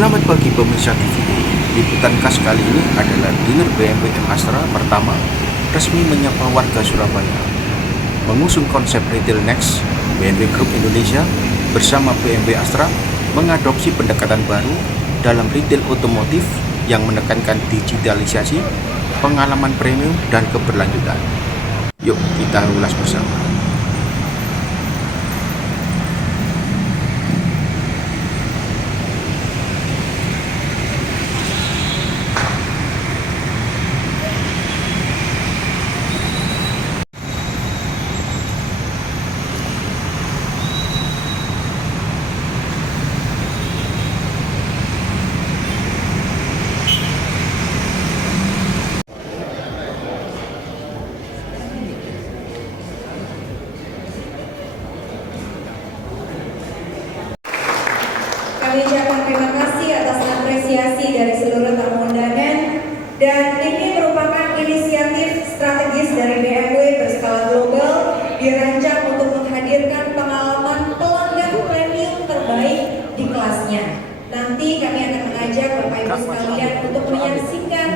Selamat pagi pemirsa TV. Liputan khas kali ini adalah dealer BMW M Astra pertama resmi menyapa warga Surabaya. Mengusung konsep Retail Next, BMW Group Indonesia bersama BMW Astra mengadopsi pendekatan baru dalam retail otomotif yang menekankan digitalisasi, pengalaman premium, dan keberlanjutan. Yuk kita ulas bersama. Kami ucapkan terima kasih atas apresiasi dari seluruh tamu undangan, dan ini merupakan inisiatif strategis dari BMW berskala global dirancang untuk menghadirkan pengalaman pelanggan premium terbaik di kelasnya. Nanti kami akan mengajak Bapak Ibu sekalian untuk menyaksikan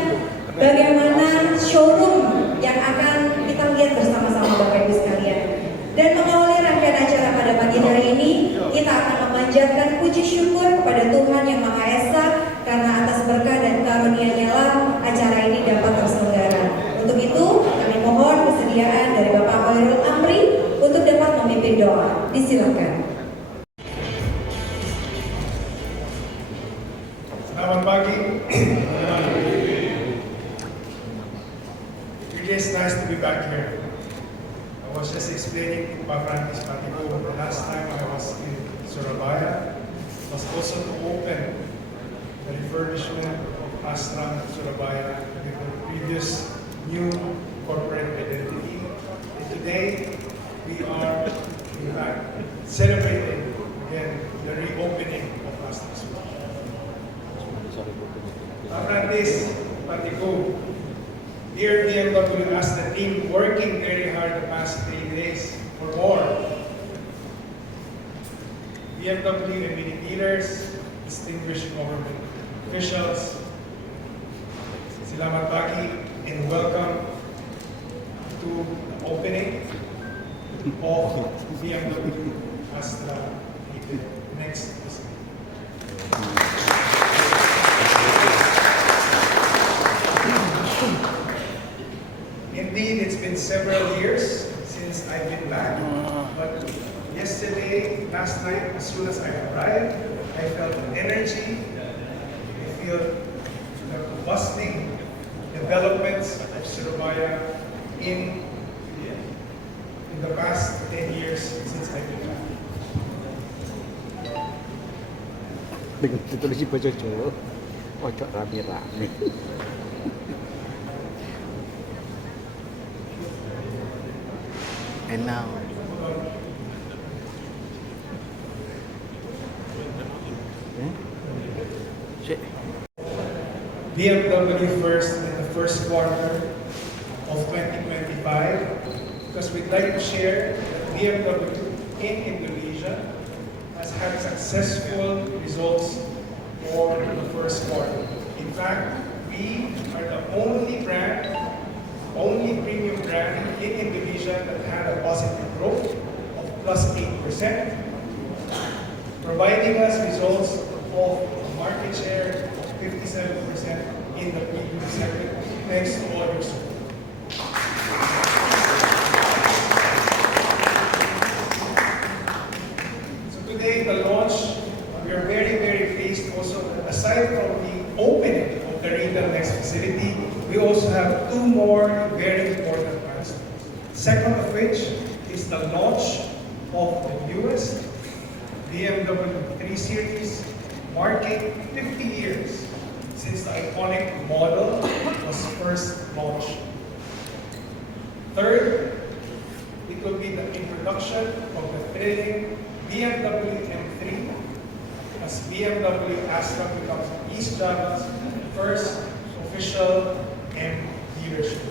bagaimana showroom yang akan kita lihat bersama-sama Bapak Ibu sekalian. Dan mengawali rangkaian acara pada pagi hari ini, kita akan memanjatkan puji syukur kepada Tuhan Yang Maha Esa karena atas berkah dan karunia-Nya lah acara ini dapat terselenggara. Untuk itu, kami mohon kesediaan dari Bapak Khairul Amri untuk dapat memimpin doa. Disilakan. Selamat pagi. It is nice to be back here. I was just explaining to Pak Francis Patico the last time I was in Surabaya was also to open the refurbishment of Astra Surabaya with the previous new corporate identity. And today we are in fact celebrating again the reopening of Astra Surabaya. Pak Francis Patico, dear BMW, as the team working very hard the past 3 days for more. BMW and many dealers, distinguished government officials, selamat pagi and welcome to the opening of BMW Astra Next. Indeed, it's been several years since I've been back, but yesterday, last night, as soon as I arrived, I felt energy, I feel the bustling developments of Surabaya in the past 10 years since I've been back. Dengan ditulis di bahasa Jawa, ojo rame-rame. And now, BMW first in the first quarter of 2025, because we'd like to share that BMW in Indonesia has had successful results for the first quarter. In fact, we are the only brand, only premium brand in Indonesia that had a positive growth of +8%, providing us results of a market share of 57% in the premium segment, thanks to all your support. So today, the launch, we are very, very pleased also, aside from the opening of the Retail Next facility, we also have two more very important milestones. Second of which is the launch of the newest BMW 3 Series, marking 50 years since the iconic model was first launched. Third, it will be the introduction of the thrilling BMW M3 as BMW Astra becomes East Java's first official M dealership.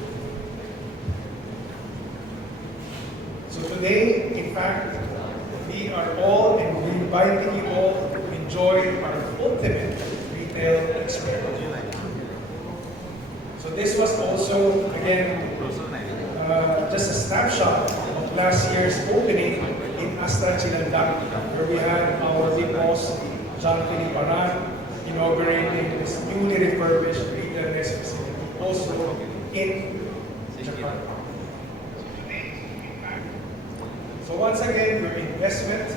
So today, in fact, we are all and we're inviting you all to enjoy our ultimate retail experience. So this was also, again, just a snapshot of last year's opening in Astra Chinandang, where we had our big boss, Jean-Philippe Aran, inaugurating this newly refurbished retail next facility, also in Jakarta. So once again, your investment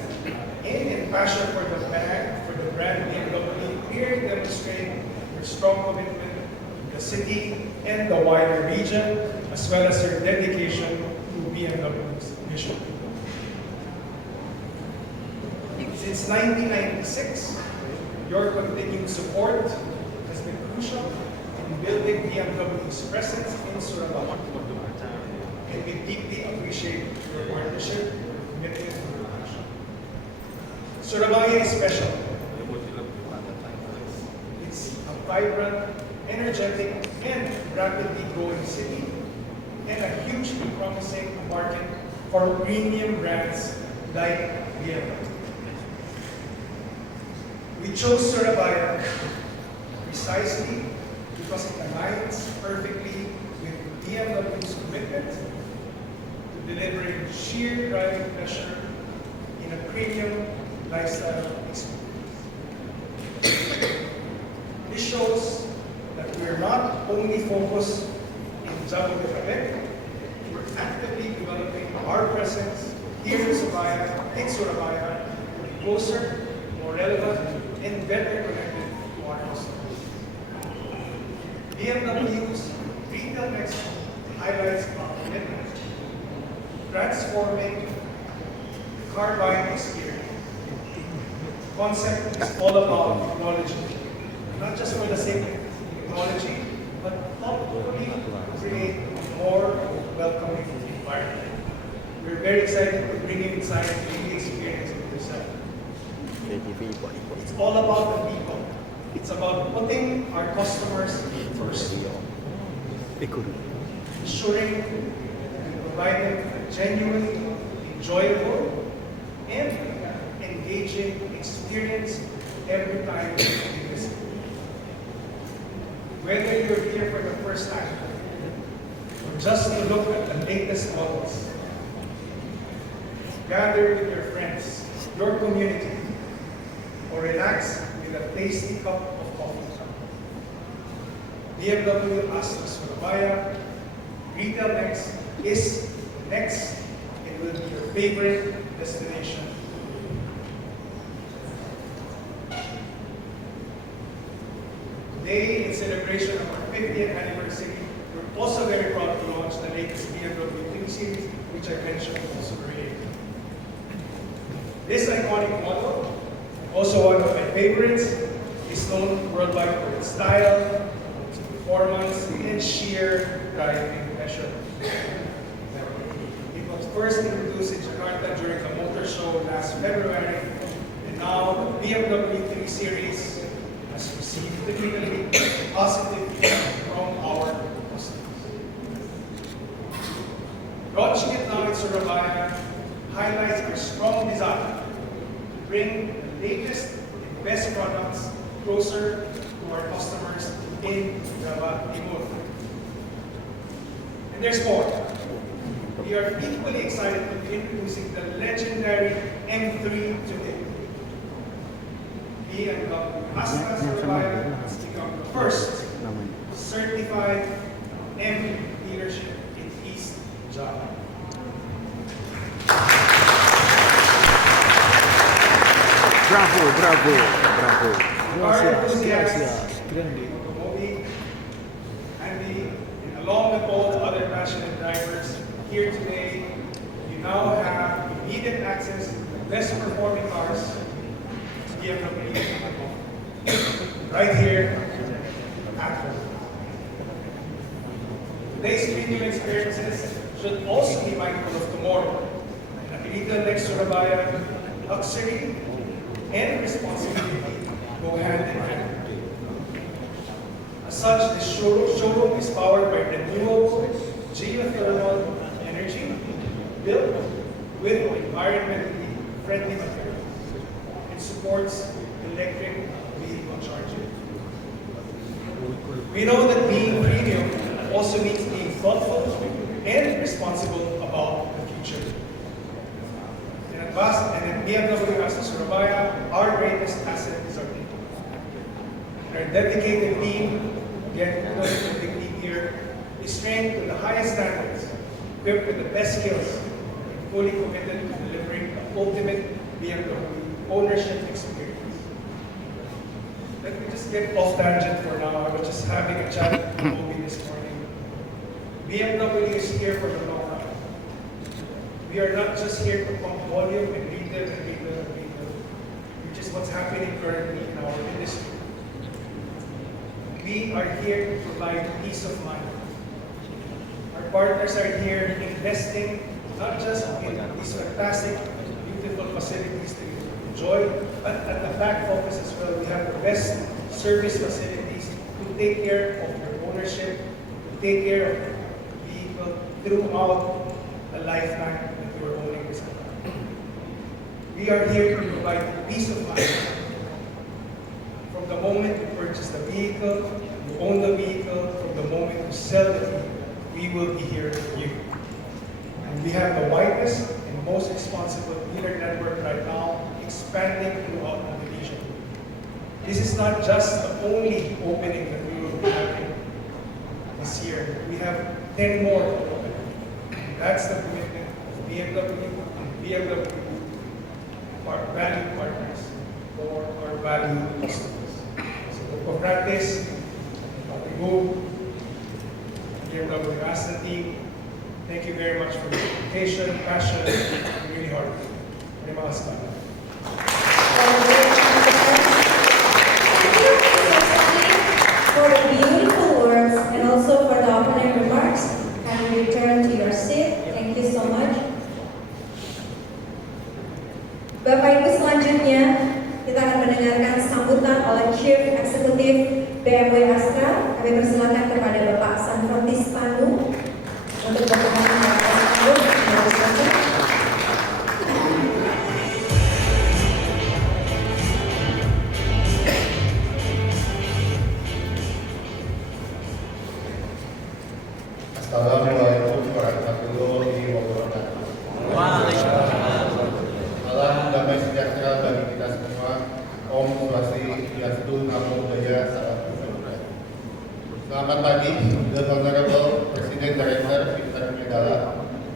and passion for the brand BMW clearly demonstrate your strong commitment to the city and the wider region, as well as your dedication to BMW's mission. Since 1996, your continued support has been crucial in building BMW's presence in Surabaya. And we deeply appreciate your partnership, commitment, and passion. Surabaya is special. It's a vibrant, energetic, and rapidly growing city, and a hugely promising market for premium brands like BMW. We chose Surabaya precisely because it aligns perfectly with BMW's commitment to delivering sheer driving pleasure in a premium lifestyle experience. This shows that we're not only focused in Jabodetabek, we're actively developing our presence here in Surabaya to be closer, more relevant, and better connected to our customers. BMW's Retail Next highlights our commitment to transforming the car buying experience. The concept is all about technology, not just for the sake of technology, but hopefully create a more welcoming environment. We're very excited to bring you inside the experience of yourself. It's all about the people. It's about putting our customers first. Ensuring we provide them a genuinely enjoyable and engaging experience every time we visit. Whether you're here for the first time or just to look at the latest models, gather with your friends, your community, or relax with a tasty cup of coffee. BMW Astra Surabaya Retail Next is next. It will be your favorite destination. Today, in celebration of our 50th anniversary, we're also very proud to launch the latest BMW 3 Series, which I mentioned also earlier. This iconic model, also one of my favorites, is known worldwide for its style, its performance, and sheer driving pleasure. It was first introduced in Jakarta during the Motor Show last February, and now the BMW 3 Series has received significantly positive feedback from our customers. Launching it now in Surabaya highlights our strong desire to bring the latest and best products closer to our customers in Java Timur. And there's more. We are equally excited to be introducing the legendary M3 today. BMW Astra Surabaya has become the first certified M dealership in East Java. Bravo. Our enthusiasts, Moby, Andy, and along with all the other passionate drivers here today, you now have immediate access to the best performing cars to BMW right here at home. Today's premium experiences should also be mindful of tomorrow. And at Retail Next Surabaya, luxury and responsibility go hand in hand. As such, this showroom is powered by renewable geothermal energy built with environmentally friendly materials. It supports electric vehicle charging. We know that being premium also means being thoughtful and responsible about the future. And at BMW Astra Surabaya, our greatest asset is our people. Our dedicated team, again, the big team here, is trained to the highest standards, equipped with the best skills, and fully committed to delivering the ultimate BMW ownership experience. Let me just get off tangent for now. I was just having a chat with Kobe this morning. BMW is here for the long run. We are not just here to pump volume and retail, which is what's happening currently in our industry. We are here to provide peace of mind. Our partners are here investing not just in these fantastic, beautiful facilities that you enjoy, but at the back office as well. We have the best service facilities to take care of your ownership, to take care of the vehicle throughout the lifetime that you are owning this car. We are here to provide peace of mind. From the moment you purchase the vehicle, you own the vehicle, from the moment you sell the vehicle, we will be here for you. And we have the widest and most responsible dealer network right now, expanding throughout Indonesia. This is not just the only opening that we will be having this year. We have 10 more to open. That's the commitment of BMW and BMW, our value partners, or our value customers. So to practice, we move, BMW Astra team, thank you very much for your dedication, passion, and really hard work. Terima kasih. For the beautiful words and also for the opening remarks, can you return to your seat? Thank you so much. Bapak Ibu, selanjutnya kita akan mendengarkan sambutan oleh Chief Executive BMW Astra. Kami persilakan kepada Bapak Sanfrontis Panu untuk berkomentar tersebut. Assalamualaikum warahmatullahi wabarakatuh. Salam damai sejahtera bagi kita semua. Om Swastiastu, Namo Buddhaya, Salam Kebajikan. Selamat pagi, the Honorable President Director Victor Megala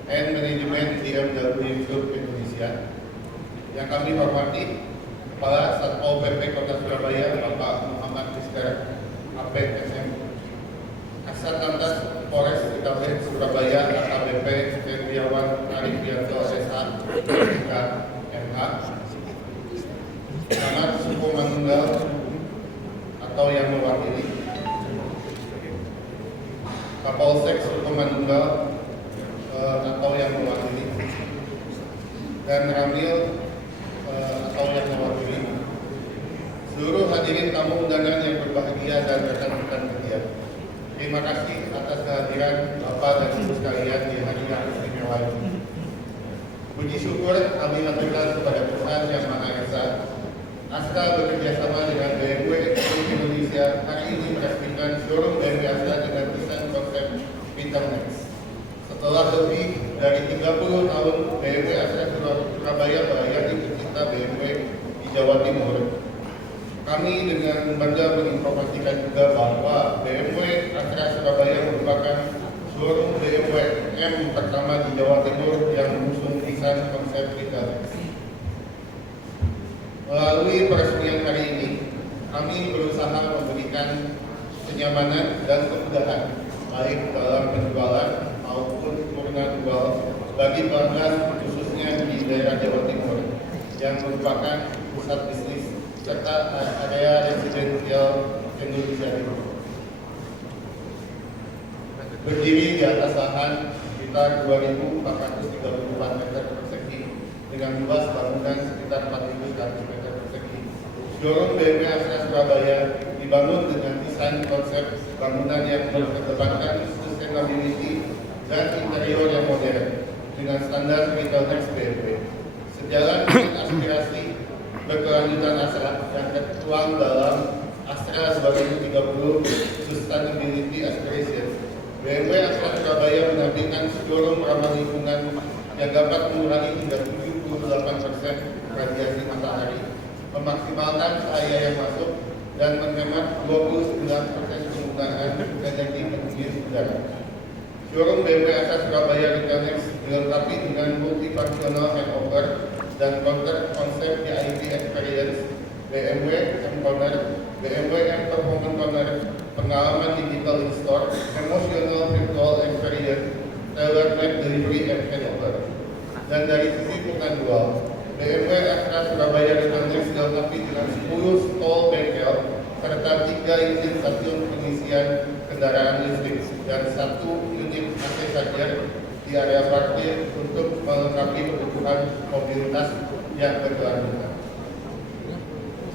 and Management BMW Group Indonesia. Yang kami hormati, Kepala Satpol PP Kota Surabaya, Bapak Muhammad Mister Apek SM, Kasat Polres Kabupaten Surabaya AKBP Febriawan Arifianto SH MH, Camat Suku Manunggal atau yang mewakili, Kapolsek Suku Manunggal atau yang mewakili, dan Ramil atau yang mewakili, seluruh hadirin tamu undangan yang berbahagia dan rekan-rekan media. Terima kasih atas kehadiran Bapak dan Ibu sekalian di hari yang istimewa ini. Puji syukur kami haturkan kepada Tuhan Yang Maha Esa. Astra bekerjasama dengan BMW Group Indonesia hari ini meresmikan showroom BMW Astra dengan desain konsep Winter Next. Setelah lebih dari 30 tahun BMW Astra Surabaya melayani pecinta BMW di Jawa Timur, kami dengan bangga menginformasikan juga bahwa BMW Astra Surabaya merupakan showroom BMW M pertama di Jawa Timur yang mengusung desain konsep Winter. Melalui peresmian hari ini, kami berusaha memberikan kenyamanan dan kemudahan baik dalam penjualan maupun murna jual bagi pelanggan khususnya di daerah Jawa Timur yang merupakan pusat bisnis serta area residensial Indonesia ini. Berdiri di atas lahan sekitar 2.434 meter persegi dengan luas bangunan sekitar 4.100 meter persegi. Showroom BMW Astra Surabaya dibangun dengan desain konsep bangunan yang mengedepankan sustainability dan interior yang modern dengan standar Winter Next BMW. Sejalan dengan aspirasi berkelanjutan Astra yang tertuang dalam Astra 2030 Sustainability Aspirations, BMW Astra Surabaya menampilkan showroom ramah lingkungan yang dapat mengurangi hingga 78% radiasi matahari, memaksimalkan cahaya yang masuk, dan menghemat 29% penggunaan energi pendingin udara. Showroom BMW Astra Surabaya Retail Next dilengkapi dengan multifunctional handover dan counter konsep VIP Experience, BMW M Corner, BMW M Performance Corner, pengalaman digital in-store, emotional virtual experience, tailor-made delivery and handover. Dan dari sisi pengaduan, BMW Astra Surabaya Retail Next dilengkapi dengan 10 stall bengkel serta 3 unit stasiun pengisian kendaraan listrik dan 1 unit AC charger di area parkir untuk melengkapi kebutuhan mobilitas yang berkelanjutan.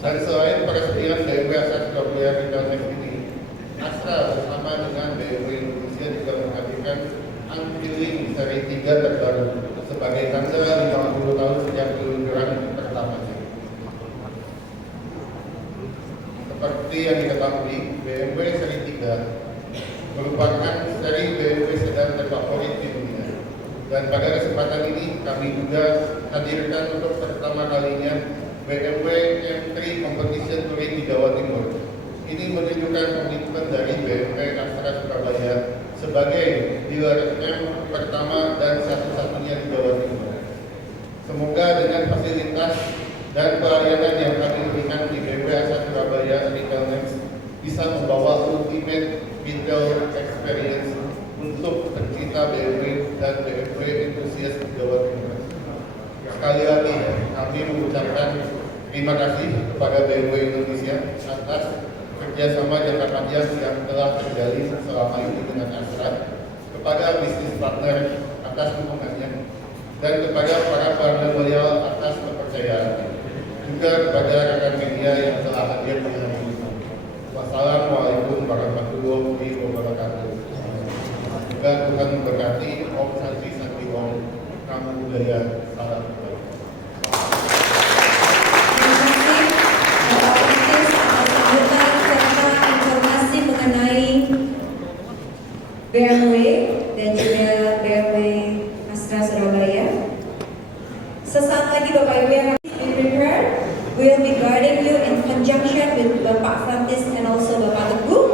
Dan selain peresmian BMW Astra Surabaya Retail Next ini, Astra bersama dengan BMW Indonesia juga menghadirkan unveiling seri 3 terbaru sebagai tanda 50 tahun sejak peluncuran pertamanya. Seperti yang diketahui, BMW seri 3 merupakan seri BMW sedan terfavorit di dunia. Dan pada kesempatan ini kami juga hadirkan untuk pertama kalinya BMW M3 Competition Touring di Jawa Timur. Ini menunjukkan komitmen dari BMW Astra Surabaya sebagai dealer M pertama dan satu-satunya di Jawa Timur. Semoga dengan fasilitas dan pelayanan yang kami berikan di BMW Astra Surabaya Retail Next bisa membawa ultimate retail experience untuk pencinta BMW dan BMW enthusiast di Jawa Timur. Sekali lagi kami mengucapkan terima kasih kepada BMW Indonesia atas kerjasama jangka panjang yang telah terjalin selama ini dengan Astra, kepada bisnis partner atas dukungannya, dan kepada para partner loyal atas kepercayaannya, juga kepada rekan media yang telah hadir di hari ini. Wassalamualaikum warahmatullahi wabarakatuh. Semoga Tuhan memberkati. Om Santi Santi Om Namo Buddhaya. Salam. BMW dan juga BMW Astra Surabaya. Sesaat lagi Bapak Ibu yang be prepared, we will be guiding you in conjunction with Bapak Frantis and also Bapak Teguh.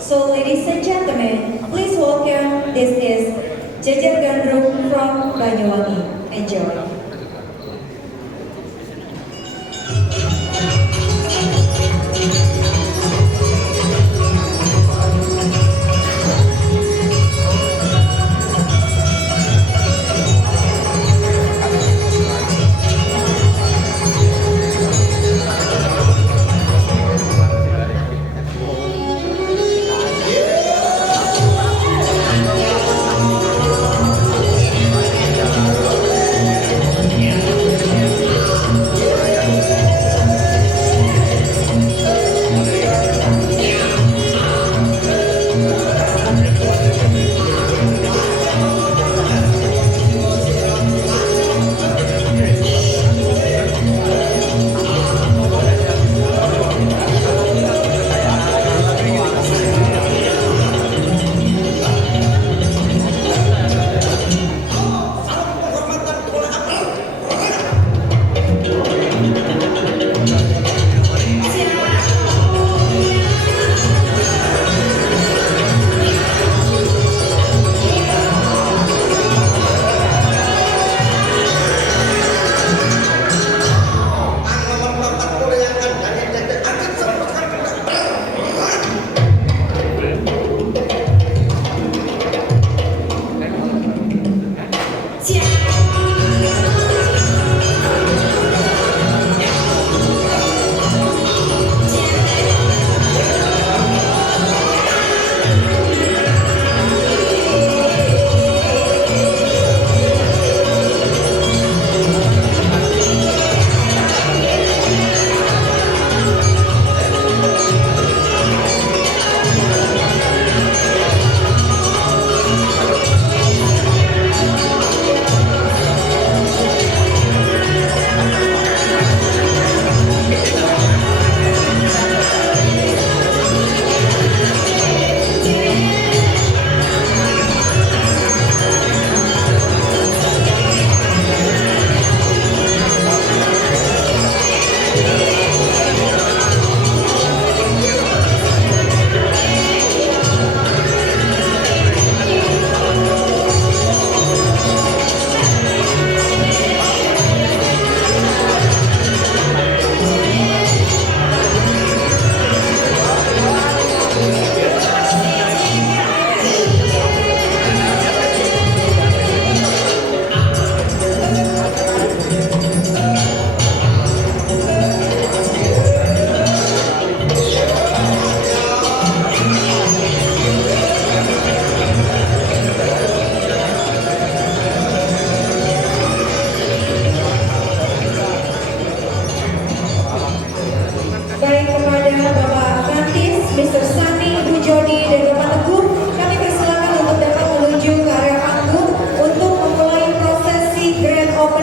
So ladies and gentlemen, please welcome, this is Jejer Gandrung from Banyuwangi. Enjoy.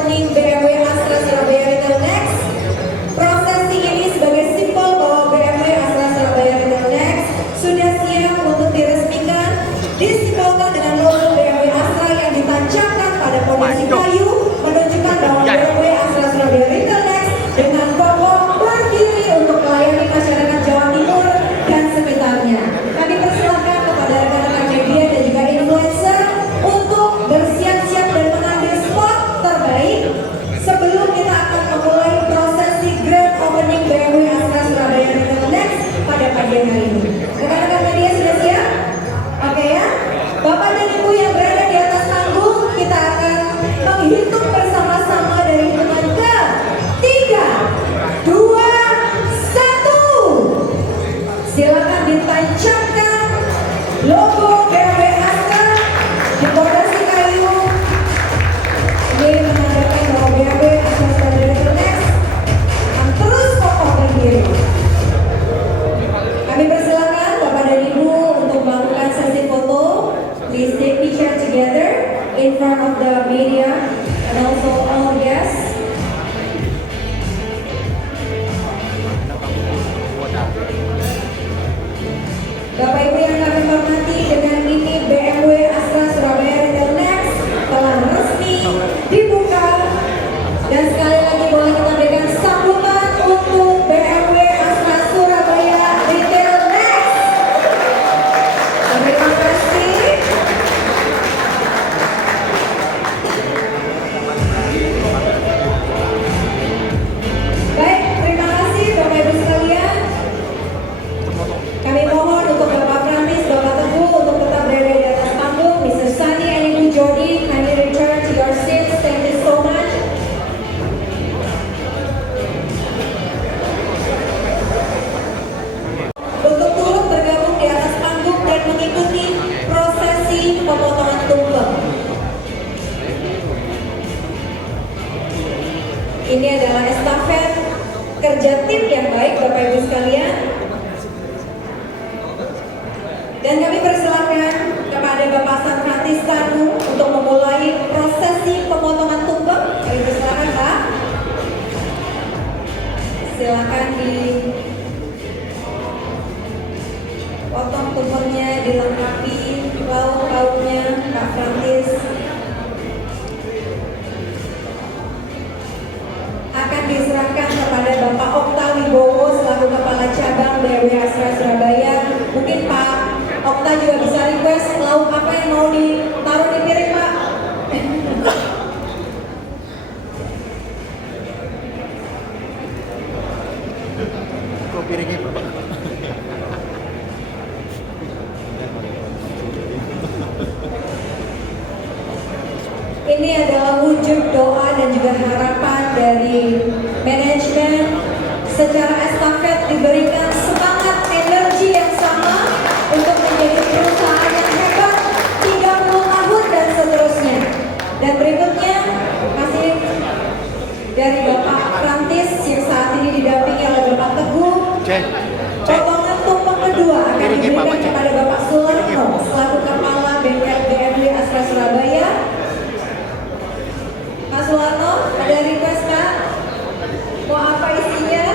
opening BMW Astra Surabaya Retail Next. Prosesi ini sebagai simbol bahwa BMW Astra Surabaya Retail Next sudah siap untuk diresmikan, disimbolkan dengan logo BMW Astra yang ditancapkan pada pondasi kayu, menunjukkan bahwa BMW Astra Surabaya Retail Next dengan kokoh berdiri untuk melayani masyarakat Jawa Timur dan sekitarnya. Kami persilakan kepada rekan-rekan media dan juga influencer untuk bersiap-siap dan mengambil spot terbaik sebelum kita akan memulai prosesi grand opening BMW Astra Surabaya Retail Next pada pagi hari ini. Rekan-rekan media sudah siap? Oke ya? Bapak dan Ibu yang berada di atas panggung, kita akan menghitung bersama-sama dari hitungan ke 3, 2, 1. Silakan ditancapkan logo BMW Astra di pondasi kayu. Ini menandakan bahwa BMW Astra Surabaya Retail Next akan terus kokoh berdiri. Kami persilakan Bapak dan Ibu untuk melakukan sesi foto. Please take picture together in front of the media and also all guests. Bapak Ibu yang kami hormati, dengan ini BMW Astra Surabaya Retail Next telah resmi dibuka, dan sekali lagi boleh kita berikan sambutan untuk BMW Astra Surabaya Retail Next. Terima kasih. Baik, terima kasih Bapak Ibu sekalian. Kami mohon untuk Bapak Frantis, Bapak Teguh untuk tetap berada di atas panggung. Mr. Sunny and Ibu Jody, kindly return to your seats. Thank you so much. Untuk turut bergabung di atas panggung dan mengikuti prosesi pemotongan tumpeng. Ini adalah estafet kerja tim yang baik Bapak Ibu sekalian. Dan kami persilakan kepada Bapak Sanfrantis Tanu untuk memulai prosesi pemotongan tumpeng. Kami persilakan Pak. Silakan dipotong tumpengnya, dilengkapi lauk-lauknya Pak Frantis. Akan diserahkan kepada Bapak Okta Wibowo selaku Kepala Cabang BMW Astra Surabaya. Mungkin Pak Okta juga bisa request lauk apa yang mau ditaruh di piring Pak. Kok piringnya Bapak? Ini adalah wujud doa dan juga harapan dari manajemen. Secara estafet diberikan semangat energi yang sama untuk menjadi perusahaan yang hebat 30 tahun dan seterusnya. Dan berikutnya masih dari Bapak Frantis yang saat ini didampingi oleh Bapak Teguh. Potongan tumpeng kedua akan diberikan kepada Bapak Sularno selaku Kepala Bengkel BMW Astra Surabaya. Pak Sularno, ada request Pak? Mau apa isinya?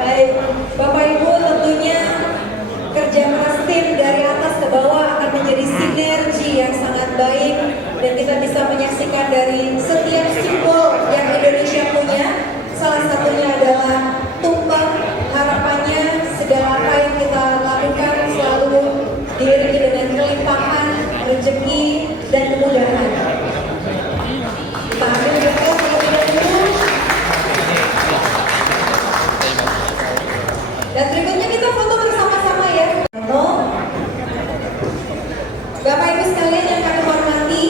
Baik, Bapak Ibu, tentunya kerja keras tim dari atas ke bawah akan menjadi sinergi yang sangat baik, dan kita bisa menyaksikan dari setiap simbol yang Indonesia punya. Salah satunya adalah tumpeng. Harapannya segala apa yang kita lakukan selalu diiringi dengan kelimpahan, rezeki, dan kemudahan. Kita ambil berkas terlebih dahulu. Dan berikutnya kita foto bersama-sama ya. Bapak Ibu sekalian yang kami hormati,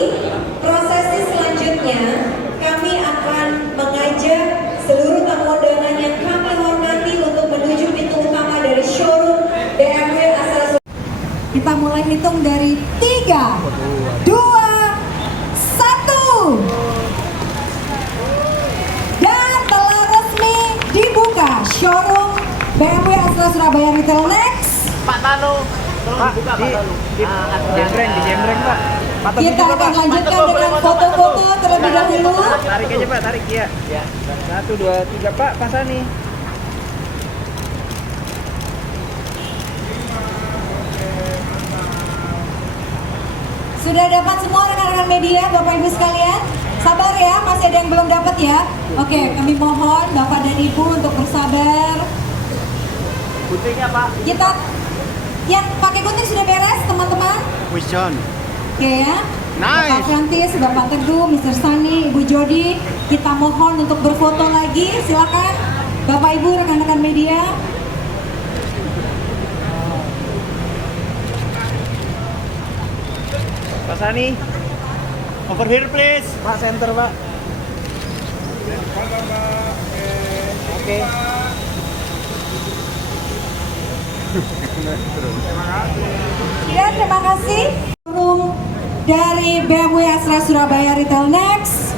prosesi selanjutnya kami akan mengajak seluruh tamu undangan yang kami hormati untuk menuju pintu utama dari showroom BMW Astra Surabaya. Kita mulai hitung dari 3, 2, 1. Dan telah resmi dibuka showroom BMW Astra Surabaya Retail Next. Pak Tanu, tolong dibuka Pak Tanu. Di jembreng Pak. Kita akan lanjutkan dengan foto-foto terlebih dahulu. Tarik aja Pak, tarik ya. Ya. 1, 2, 3 Pak, pasani. Sudah dapat semua rekan-rekan media, Bapak Ibu sekalian? Sabar ya, masih ada yang belum dapat ya. Oke, kami mohon Bapak dan Ibu untuk bersabar. Guntingnya Pak. Kita yang pakai gunting sudah beres, teman-teman? Question. Oke ya. Nice. Bapak Frantis, Bapak Teguh, Mr. Sani, Ibu Jody, kita mohon untuk berfoto lagi. Silakan Bapak Ibu, rekan-rekan media. Pasani. Over here please. Pak center Pak. Oke. Ya, terima kasih. Forum dari BMW Astra Surabaya Retail Next.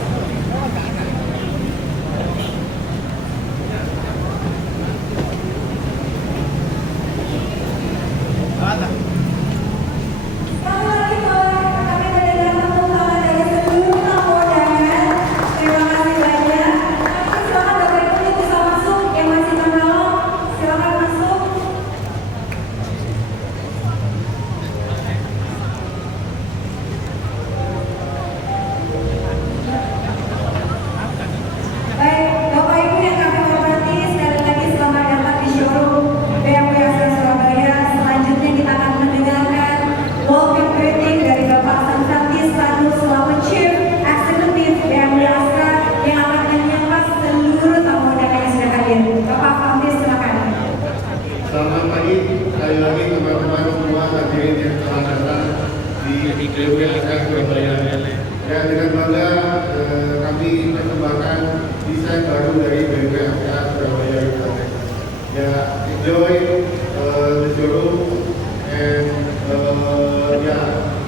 Selamat pagi, sekali lagi teman-teman semua hadirin yang telah datang di BMW Astra Surabaya. Ya, dengan bangga kami persembahkan desain baru dari BMW Astra Surabaya. Ya, enjoy the showroom and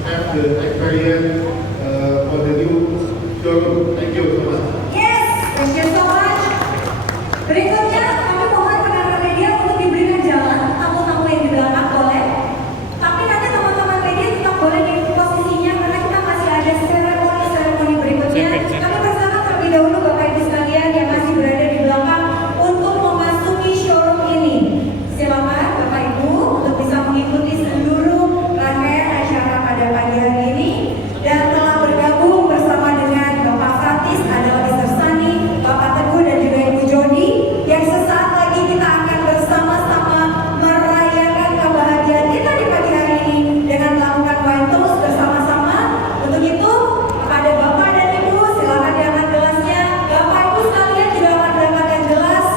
have the experience for the new showroom. Thank you so much. Yes, thank you so much. Berikutnya kami mohon rekan-rekan media untuk diberikan jalan, tamu-tamu yang di belakang boleh. Tapi nanti teman-teman media tetap boleh di posisinya karena kita masih ada seremoni berikutnya. Kami bersama terlebih dahulu Bapak Ibu sekalian yang masih berada di belakang untuk memasuki showroom ini. Silakan Bapak Ibu untuk bisa mengikuti seluruh rangkaian acara pada pagi hari ini dan telah bergabung bersama dengan Bapak Frantis adalah Mr. Sani, Bapak Teguh dan juga Ibu Jody yang sesaat lagi kita akan bersama-sama merayakan kebahagiaan kita di pagi hari ini dengan melakukan wine toast bersama-sama. Untuk itu kepada Bapak dan Ibu silakan diangkat gelasnya. Bapak Ibu sekalian juga akan mendapatkan gelas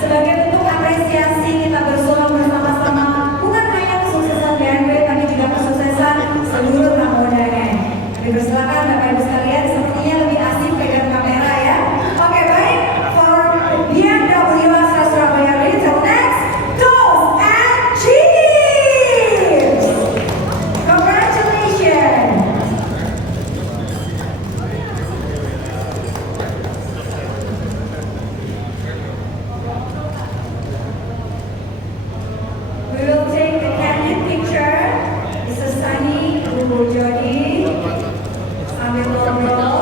sebagai bentuk apresiasi kita bersorak bersama-sama bukan hanya kesuksesan BMW tapi juga kesuksesan seluruh tamu undangan. Dipersilakan Bapak Ibu sekalian, sepertinya lebih asik pegang kamera ya. Oke baik, for BMW Astra Surabaya Retail Next, toast and cheers! Congratulations! We will take the candid picture. Mr. Sani, Ibu Jody, sambil ngobrol.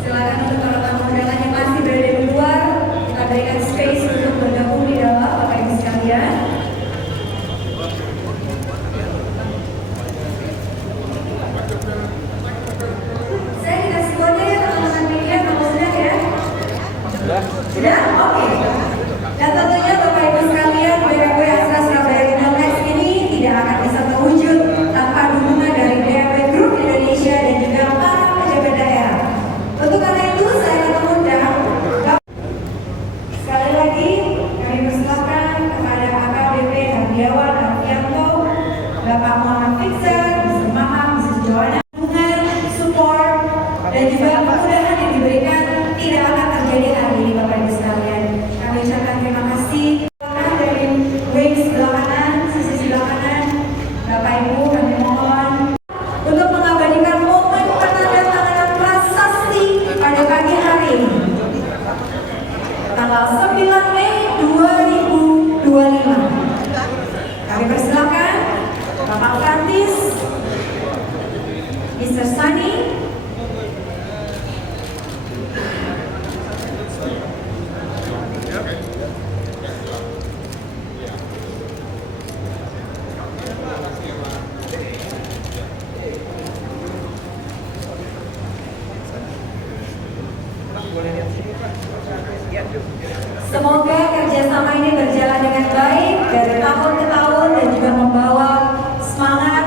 Silakan untuk para tamu undangan yang masih berada di luar, kita berikan space untuk bergabung di dalam, Bapak Ibu sekalian. Saya dikasih kode ya teman-teman media, kalau sudah ya? Sudah? Oke. Dan tentunya Bapak Ibu sekalian, BMW Astra Surabaya Retail Next ini tidak akan bisa terwujud tanpa dukungan dari BMW Group Indonesia dan juga para pejabat daerah. Untuk karena itu saya akan mengundang sekali lagi kami persilakan kepada AKBP Hardiawan Alfianto, Bapak Muhammad Fixer, Mr. Maham, Mrs. Joanna, dukungan, support, dan juga kemudahan yang diberikan tidak akan terjadi hari ini Bapak Ibu sekalian. Semoga kerjasama ini berjalan dengan baik dari tahun ke tahun dan juga membawa semangat,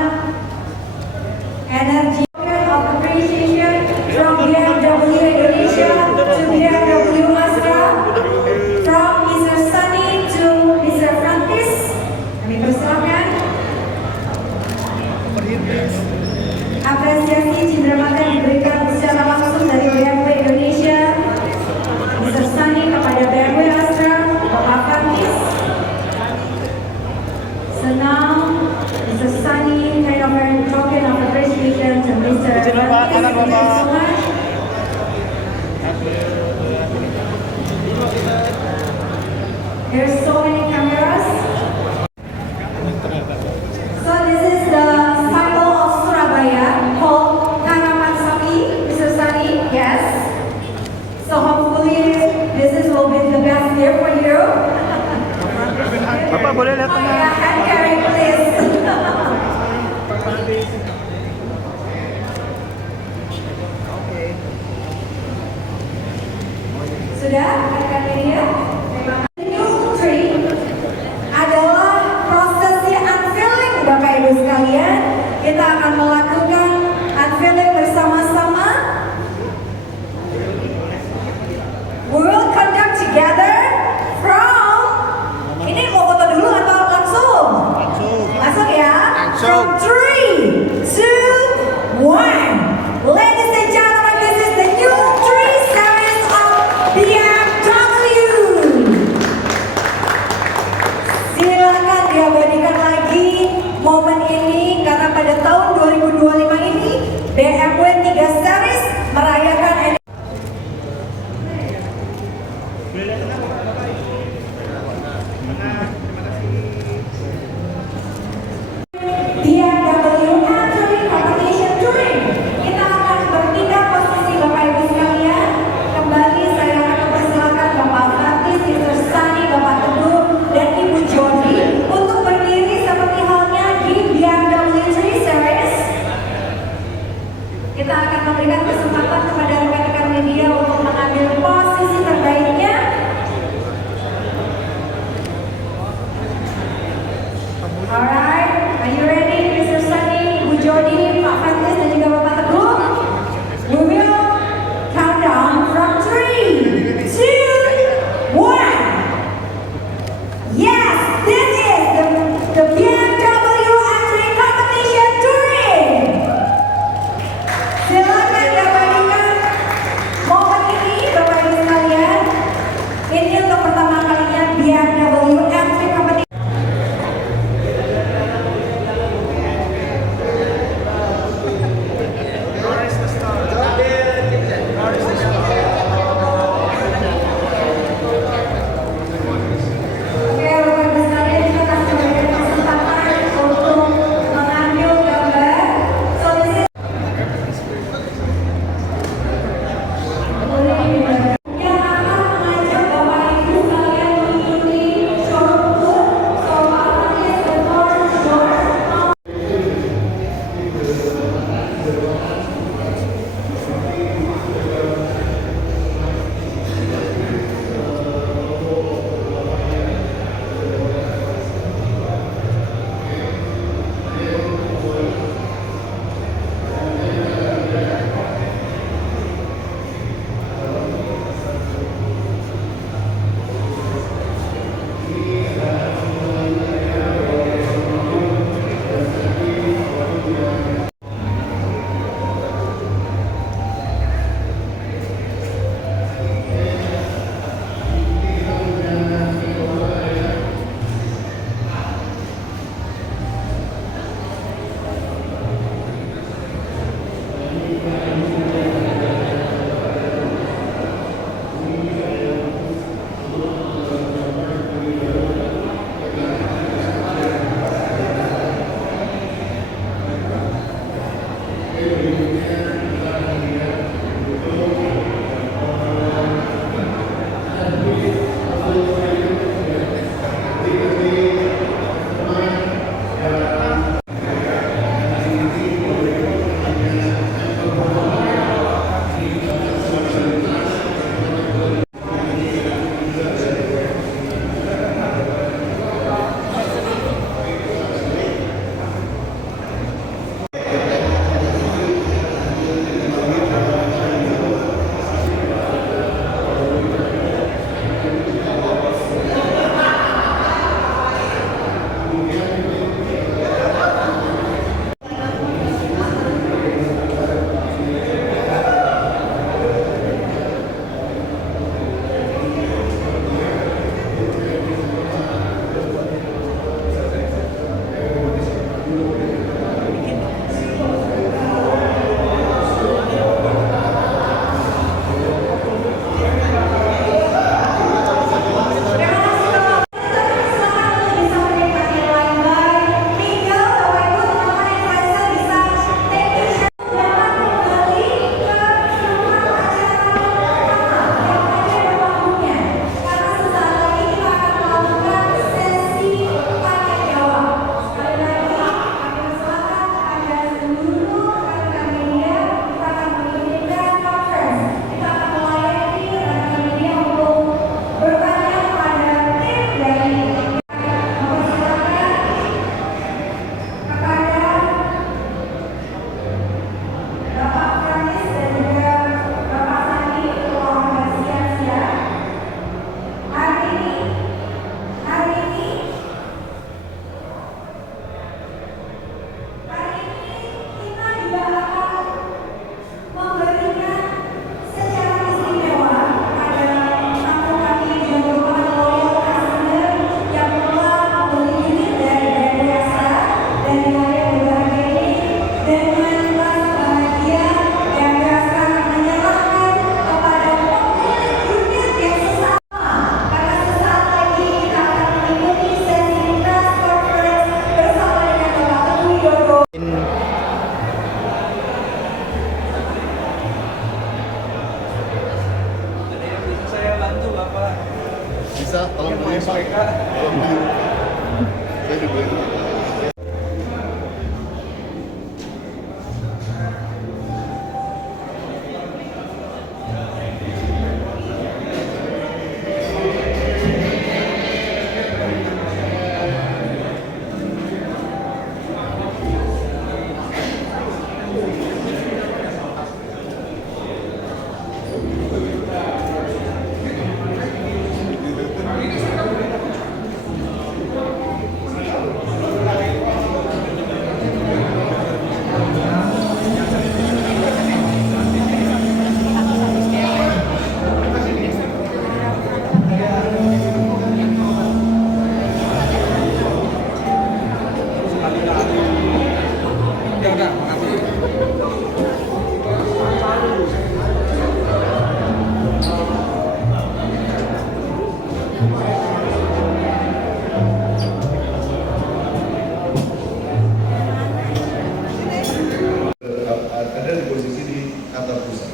energi of appreciation from BMW Indonesia to BMW Astra, from Mr. Sunny to Mr. Francis. Kami persilakan. Apresiasi cenderamata diberikan secara langsung dari BMW Indonesia, Mr. Sunny kepada BMW Astra, Bapak Francis. So now, Mr. Sunny kind of a token of appreciation to Mr. Francis. Thank you so much. There's so many cameras. So this is the symbol of Surabaya called Tanaman Sapi, Mr. Sunny. Yes. So hopefully this will be the best year for you. Bapak boleh lihat Oh yeah, hand carry please. Sudah rekan media? Terima kasih. New tree adalah prosesi unveiling Bapak Ibu sekalian. Kita akan melakukan unveiling bersama-sama. We will conduct together from, ini mau foto dulu atau langsung? Langsung ya? From 3, 2, 1. Ladies and gentlemen, this is the new 3 series of BMW. Silakan diabadikan lagi momen ini karena pada tahun 2025 ini BMW 3 series merayakan BMW Entry Competition Touring. Kita akan berpindah posisi Bapak Ibu sekalian. Kembali saya akan persilakan Bapak Francis, Mr. Sunny, Bapak Teguh, dan Ibu Jody untuk berdiri seperti halnya di BMW 3 Series. Kita akan memberikan kesempatan kepada rekan-rekan media untuk mengambil posisi terbaiknya. Alright, are you ready, Mr. Sunny, Bu Jody, Pak Francis, dan juga Bapak Teguh? We will count down from 3, 2, 1. Yes, this is the BMW Entry Competition Touring. Silakan diabadikan momen ini, Bapak Ibu sekalian. Ini untuk pertama kalinya BMW Entry Competition. Ada di posisi di kantor pusat.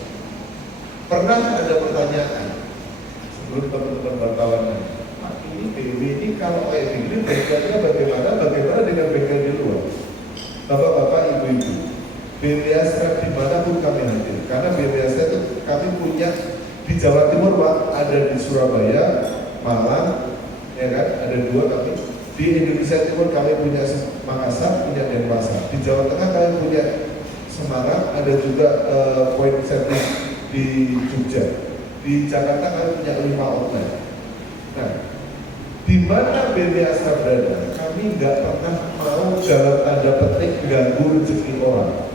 Pernah ada pertanyaan sebelum teman-teman wartawan, Pak, ini BW ini kalau kayak begini bengkelnya bagaimana dengan bengkel di luar? Bapak-bapak, ibu-ibu, BW Astra dimanapun kami hadir, karena BW Astra itu kami punya di Jawa Timur, Pak, ada di Surabaya, Malang, ya kan, ada 2 kami. Di Indonesia Timur kami punya Makassar, punya Denpasar. Di Jawa Tengah kami punya Semarang, ada juga point service di Jogja. Di Jakarta kami punya 5 outlet. Nah, di mana BW Astra berada, kami nggak pernah mau dalam tanda petik ganggu rezeki orang.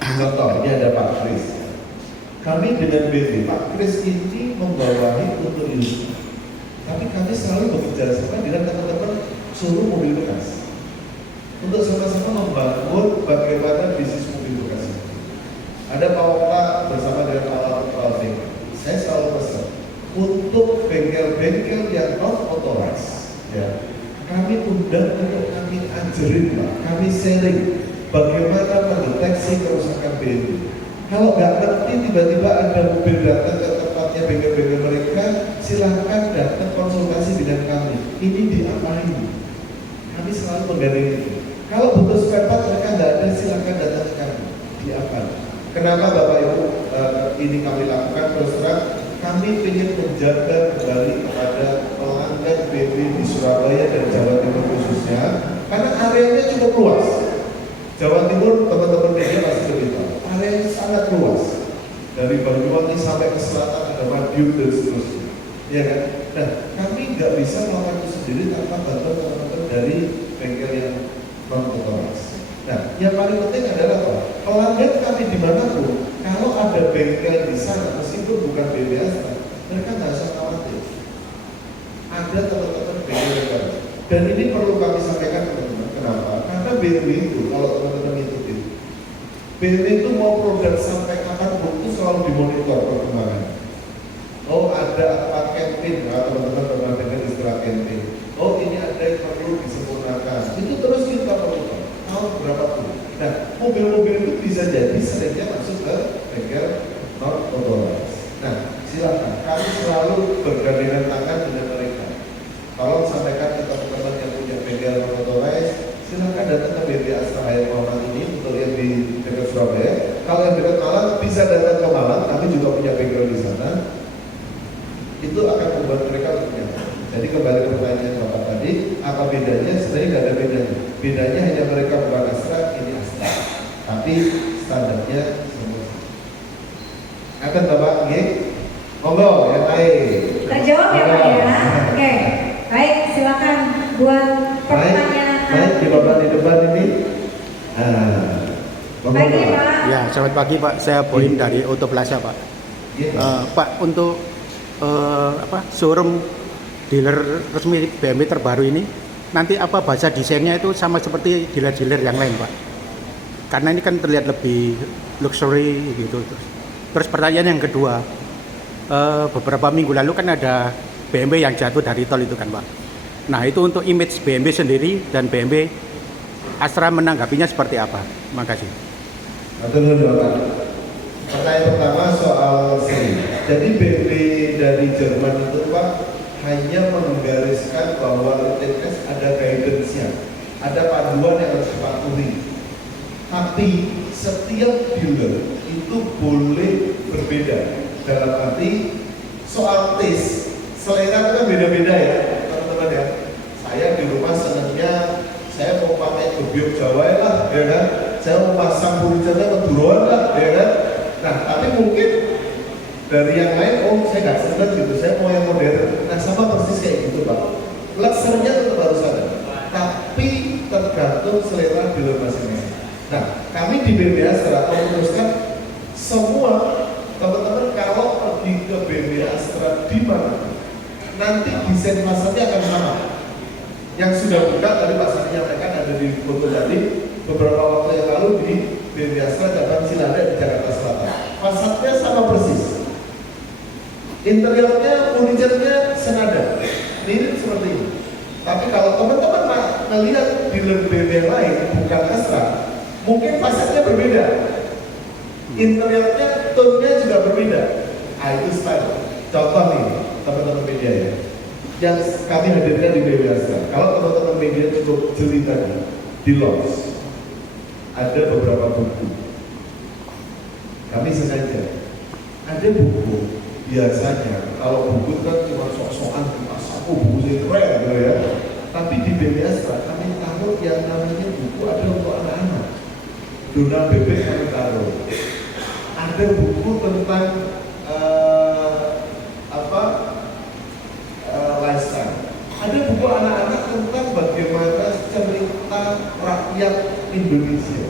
Contoh, ini ada Pak Kris. Kami dengan BW, Pak Kris ini membawahi untuk industri. Tapi kami selalu bekerja sama dengan teman-teman seluruh mobil bekas untuk sama-sama membangun bagaimana bisnis mobil bekas. Ada Pak Wokta bersama dengan Pak Latif. Saya selalu pesan untuk bengkel-bengkel yang non otorized, ya, kami undang untuk kami ajarin, Pak, kami sharing bagaimana mendeteksi kerusakan BMW. Kalau nggak ngerti tiba-tiba ada mobil datang ke tempatnya bengkel-bengkel mereka, silahkan datang konsultasi dengan kami. Ini diapain? Kami selalu menggandeng itu. Kalau butuh spare part mereka nggak ada, silahkan datang ke kami. Diapain? Kenapa Bapak Ibu ini kami lakukan? Terus terang, kami ingin menjaga kembali kepada pelanggan BMW di Surabaya dan Jawa Timur khususnya, karena areanya cukup luas. Jawa Timur teman-teman media pasti lebih tahu. Areanya sangat luas. Dari Banyuwangi sampai ke selatan ada Madiun dan seterusnya. Ya kan? Nah, kami nggak bisa melakukan itu sendiri tanpa bantuan teman-teman dari bengkel yang non-otorized. Nah, yang paling penting adalah apa? Pelanggan kami dimanapun, kalau ada bengkel di sana, meskipun bukan BMW Astra, mereka nggak usah khawatir. Ada teman-teman bengkel. Dan ini perlu kami sampaikan teman-teman. Kenapa? Karena BMW itu, kalau teman-teman ngikutin, BMW itu mau produk sampai kapanpun itu selalu dimonitor perkembangan. Oh, ada apa campaign, teman-teman pernah dengar istilah campaign. Oh, ini ada yang perlu disempurnakan. Itu terus kita monitor. Tahun berapapun. Nah, mobil-mobil itu bisa jadi seringnya masuk ke bengkel non otorized. Nah, silakan. Kami selalu bergandengan tangan dengan mereka. Tolong sampaikan ke teman-teman yang punya bengkel non otorized, silakan datang ke BMW Astra Hayat Muhammad ini untuk yang di dekat Surabaya. Kalau yang dekat Malang bisa datang ke Malang. Kami juga punya bengkel di sana. Itu akan membuat mereka lebih nyaman. Jadi kembali ke pertanyaan Bapak tadi, apa bedanya? Sebenarnya nggak ada bedanya. Bedanya hanya mereka bukan Astra, ini Astra. Tapi standarnya semua. Akan Bapak, nggih? Monggo, yang lain. Terjawab ya Pak ya? Oke, baik, silakan buat pertanyaan. Baik, di Bapak di depan ini. Monggo, Pagi Pak. Pak. Ya, selamat pagi Pak. Saya Boin dari Auto Plaza Pak. Iya, Pak, untuk showroom dealer resmi BMW terbaru ini, nanti apa bahasa desainnya itu sama seperti dealer-dealer yang lain Pak? Karena ini kan terlihat lebih luxury gitu. Terus pertanyaan yang kedua, beberapa minggu lalu kan ada BMW yang jatuh dari tol itu kan Pak. Nah, itu untuk image BMW sendiri dan BMW Astra menanggapinya seperti apa? Terima kasih. Betul, Bapak. Pertanyaan pertama soal seri. Jadi BMW dari Jerman itu Pak hanya menggariskan bahwa LTNS ada guidance-nya, ada panduan yang harus dipatuhi. Tapi setiap dealer itu boleh berbeda. Dalam arti soal taste, selera itu kan beda-beda ya teman-teman ya. Saya di rumah senangnya saya mau pakai gebyok Jawa lah, ya kan? Saya mau pasang furniture-nya keduruan lah, ya kan? Nah, tapi mungkin dari yang lain, saya nggak senang gitu, saya mau yang modern. Nah, sama persis kayak gitu Pak. Luxury-nya tetap harus ada, tapi tergantung selera dealer masing-masing. Nah, kami di BB Astra memutuskan semua teman-teman kalau pergi ke BB Astra di mana, nanti desain fasadnya akan sama. Yang sudah buka tadi Pak Sari menyampaikan ada di foto tadi beberapa waktu yang lalu di BB Astra cabang Cilandak di Jakarta Selatan. Fasadnya sama persis. Interiornya, furniture-nya senada, mirip seperti ini. Tapi kalau teman-teman melihat dealer BB yang lain, bukan Astra, mungkin fasadnya berbeda. Interiornya, tone-nya juga berbeda. Itu style. Contoh nih, teman-teman media ya, yang kami hadirkan di BB Astra. Kalau teman-teman media cukup jeli tadi, di launch, ada beberapa buku. Kami sengaja, ada buku. Biasanya kalau buku kan cuma sok-sokan aku buku sih keren gitu ya. Tapi di BB Astra kami taruh yang namanya buku ada untuk anak-anak. Dona bebek kami taruh. Ada buku tentang lifestyle. Ada buku anak-anak tentang bagaimana cerita rakyat Indonesia.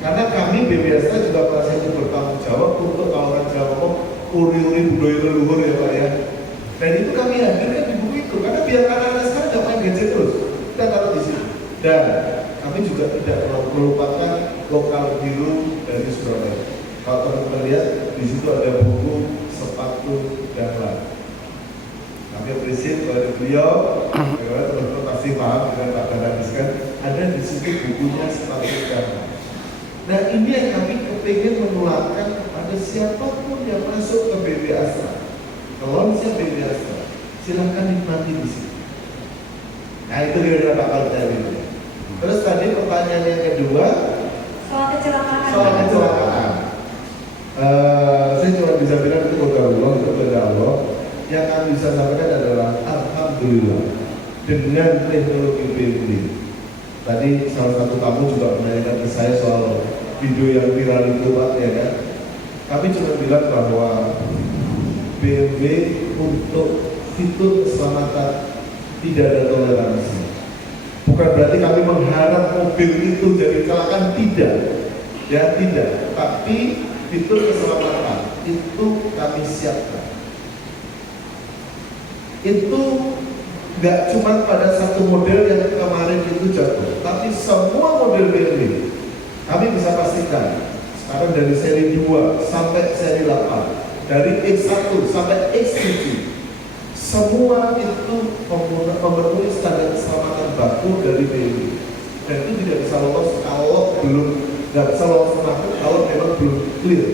Karena kami BB Astra juga merasa itu bertanggung jawab untuk kalangan Jawa uri-uri budaya leluhur ya Pak ya. Dan itu kami hadirkan di buku itu karena biar anak-anak sekarang nggak main gadget terus, kita taruh di sini. Dan kami juga tidak melupakan lokal hero dari Surabaya. Kalau teman-teman lihat di situ ada buku sepatu dan lain. Kami apresiasi kepada beliau, karena teman-teman pasti paham dengan Pak Daradiskan ada di situ bukunya sepatu dan lain. Nah ini yang kami kepingin menularkan kepada siapapun yang masuk ke BB Astra. Kalau misalnya BB Astra, silahkan nikmati di sini. Nah itu kira-kira bakal dari ini. Terus tadi pertanyaan yang kedua, Soal kecelakaan. soal kecelakaan. Saya cuma bisa bilang itu qadarullah, itu kepada Allah. Yang kami bisa sampaikan adalah alhamdulillah dengan teknologi BB. Tadi salah satu tamu juga menanyakan ke saya soal video yang viral itu Pak ya kan. Kami cuma bilang bahwa BMW untuk fitur keselamatan tidak ada toleransi. Bukan berarti kami mengharap mobil itu jadi kecelakaan, tidak. Ya tidak. Tapi fitur keselamatan itu kami siapkan. Itu nggak cuma pada satu model yang kemarin itu jatuh, tapi semua model BMW kami bisa pastikan sekarang dari seri 2 sampai seri 8, dari X1 sampai X7, semua itu memenuhi standar keselamatan baku dari BMW. Dan itu tidak bisa lolos kalau belum, nggak bisa lolos menakut kalau memang belum clear.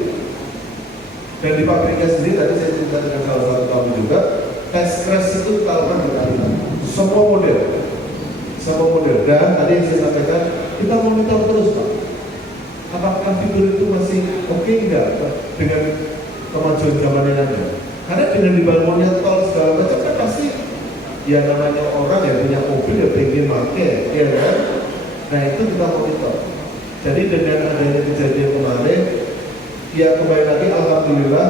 Dan di pabriknya sendiri tadi saya cerita dengan salah satu tamu juga, tes crash itu kita lakukan berkali-kali. Semua model. Dan tadi yang saya sampaikan, kita monitor terus Pak. Apakah fitur itu masih oke enggak dengan kemajuan zaman yang ada? Karena dengan dibangunnya tol segala macam kan pasti ya namanya orang yang punya mobil ya pengen pakai, ya kan? Nah itu kita monitor. Jadi dengan adanya kejadian kemarin, ya kembali lagi alhamdulillah,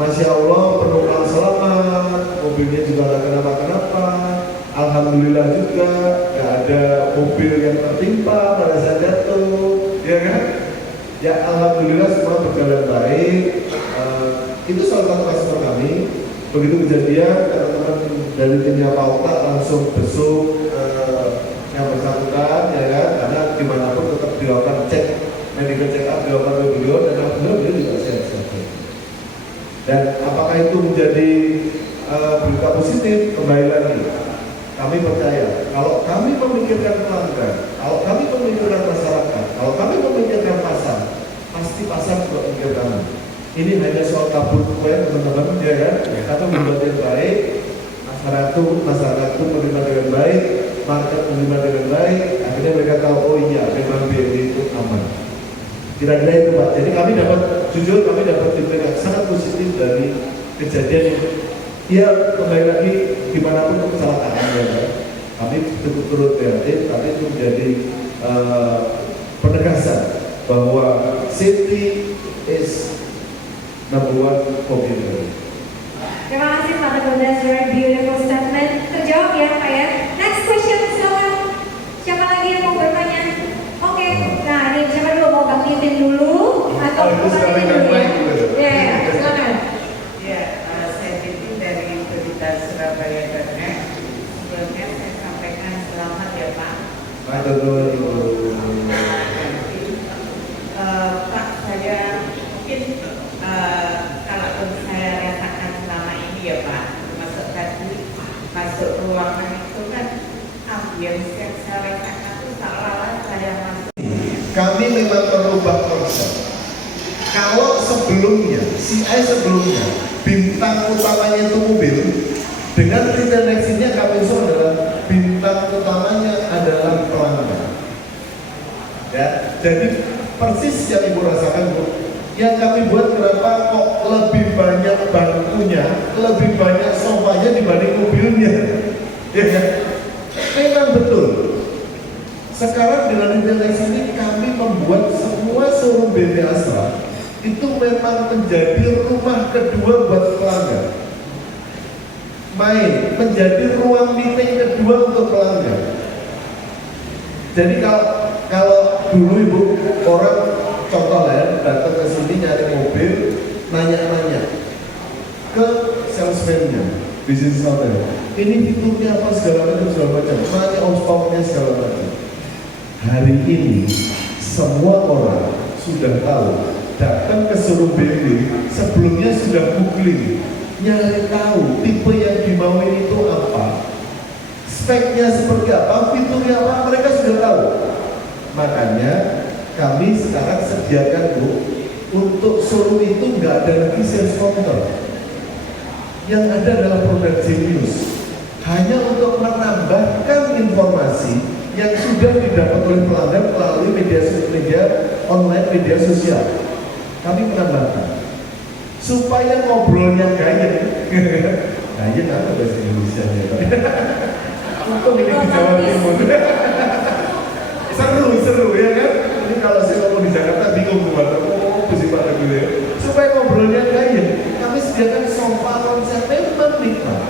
masya Allah penumpang selamat, mobilnya juga nggak kenapa-kenapa. Alhamdulillah juga nggak ada mobil yang tertimpa pada saat jatuh, ya kan? Ya alhamdulillah semua berjalan baik. Itu salah satu customer kami. Begitu kejadian, teman-teman dari timnya Pak Okta langsung besuk yang bersangkutan, ya kan? Karena dimanapun tetap dilakukan cek, medical check up dilakukan oleh beliau dan alhamdulillah beliau juga sehat. Dan apakah itu menjadi berita positif? Kembali lagi, kami percaya kalau kami memikirkan pelanggan, kalau kami memikirkan masyarakat, kalau kami memikirkan pasar, pasti pasar juga memikir kami. Ini hanya soal kabur kue teman-teman, ya kan? Kami membuat yang baik, masyarakat itu menerima dengan baik, market menerima dengan baik, akhirnya mereka tahu, oh iya, memang BNI itu aman. Kira-kira itu Pak. Jadi kami dapat, jujur kami dapat feedback yang sangat positif dari kejadian ini. Ya kembali lagi dimanapun itu kecelakaan ya Pak. Kami turut prihatin, tapi itu menjadi penegasan bahwa safety is number one for BNI. Terima kasih Pak Ketua, that's very beautiful statement. Terjawab ya Pak ya. Next question, silakan. Siapa lagi yang mau bertanya? Oke, nah ini siapa dulu, mau Bang Titin dulu atau Oh, itu Bang sekali Titin kan dulu ya? baik gitu. Iya, silakan. Ya, saya Titin dari Berita Surabaya.net. Sebelumnya saya sampaikan selamat ya Pak. Pak dulu. Pak, saya mungkin kalaupun saya rasakan selama ini ya Pak, masuk tadi masuk ruangan itu kan ambience yang saya rasakan itu seolah-olah saya masuk. Kami memang merubah konsep. Kalau sebelumnya, sebelumnya bintang utamanya itu mobil, dengan retail next-nya kami adalah bintang utamanya adalah pelanggan. Ya, jadi persis yang Ibu rasakan Bu. Yang kami buat kenapa kok lebih banyak bangkunya, lebih banyak sofanya dibanding mobilnya. Ya kan? Memang betul. Sekarang dengan Inteleks ini kami membuat semua showroom BNI Astra itu memang menjadi rumah kedua buat pelanggan. Menjadi ruang meeting kedua untuk pelanggan. Jadi kalau dulu Ibu orang contoh ya datang ke sini nyari mobil, nanya-nanya ke salesman-nya, bisnis owner. Ini fiturnya apa segala macam, nanya horsepower-nya segala macam. Hari ini semua orang sudah tahu, datang ke showroom BNI sebelumnya sudah googling, nyari tahu tipe yang dimauin itu apa, speknya seperti apa, fiturnya apa, mereka sudah tahu. Makanya kami sekarang sediakan Bu, untuk showroom itu nggak ada lagi sales counter. Yang ada adalah produk Genius, hanya untuk menambahkan informasi yang sudah didapat oleh pelanggan melalui media online, media sosial. Kami menambahkan supaya ngobrolnya gaya. Gaya apa bahasa Indonesia ya? Untung ini di Jawa Timur. Seru ya kan? Ini kalau saya ngomong di Jakarta bingung buat Pak dulu ya. Supaya ngobrolnya gaya, kami sediakan sofa konsep memang nikmat.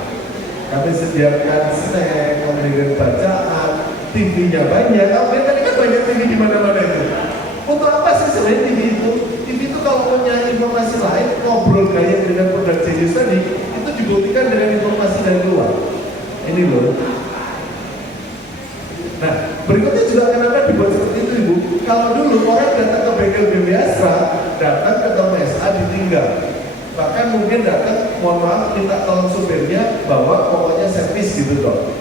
Kami sediakan snack, kemudian bacaan, TV-nya banyak. Kalau tadi kan banyak TV di mana-mana itu. Untuk apa sih selain TV itu? TV itu kalau punya informasi lain, ngobrol gaya dengan produk Genius tadi, itu dibuktikan dengan informasi dari luar. Ini loh. Nah, berikutnya juga kenapa dibuat seperti itu Ibu? Kalau dulu orang datang ke bengkel BNI Astra, datang ke toko SA ditinggal. Bahkan mungkin datang, mohon maaf, minta tolong supirnya bawa pokoknya servis gitu dong.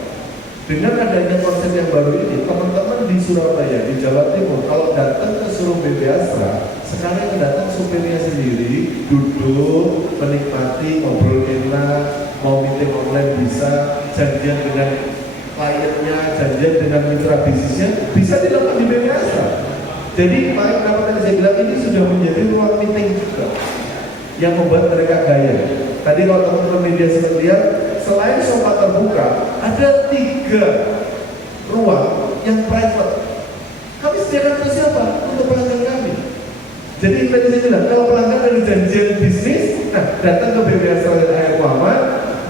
Dengan adanya konsep yang baru ini, teman-teman di Surabaya, di Jawa Timur, kalau datang ke showroom BNI Astra, sekarang yang datang supirnya sendiri, duduk, menikmati, ngobrol enak, mau meeting online bisa, janjian dengan kliennya, janjian dengan mitra bisnisnya, bisa dilakukan di BNI Astra. Jadi, kenapa tadi saya bilang ini sudah menjadi ruang meeting juga yang membuat mereka gaya. Tadi kalau teman-teman media sempat lihat, selain sofa terbuka, ada 3 ruang yang private. Kami sediakan untuk siapa? Untuk pelanggan kami. Jadi tadi saya bilang, kalau pelanggan ada janjian bisnis, nah datang ke BNI Astra dan Air Muhammad,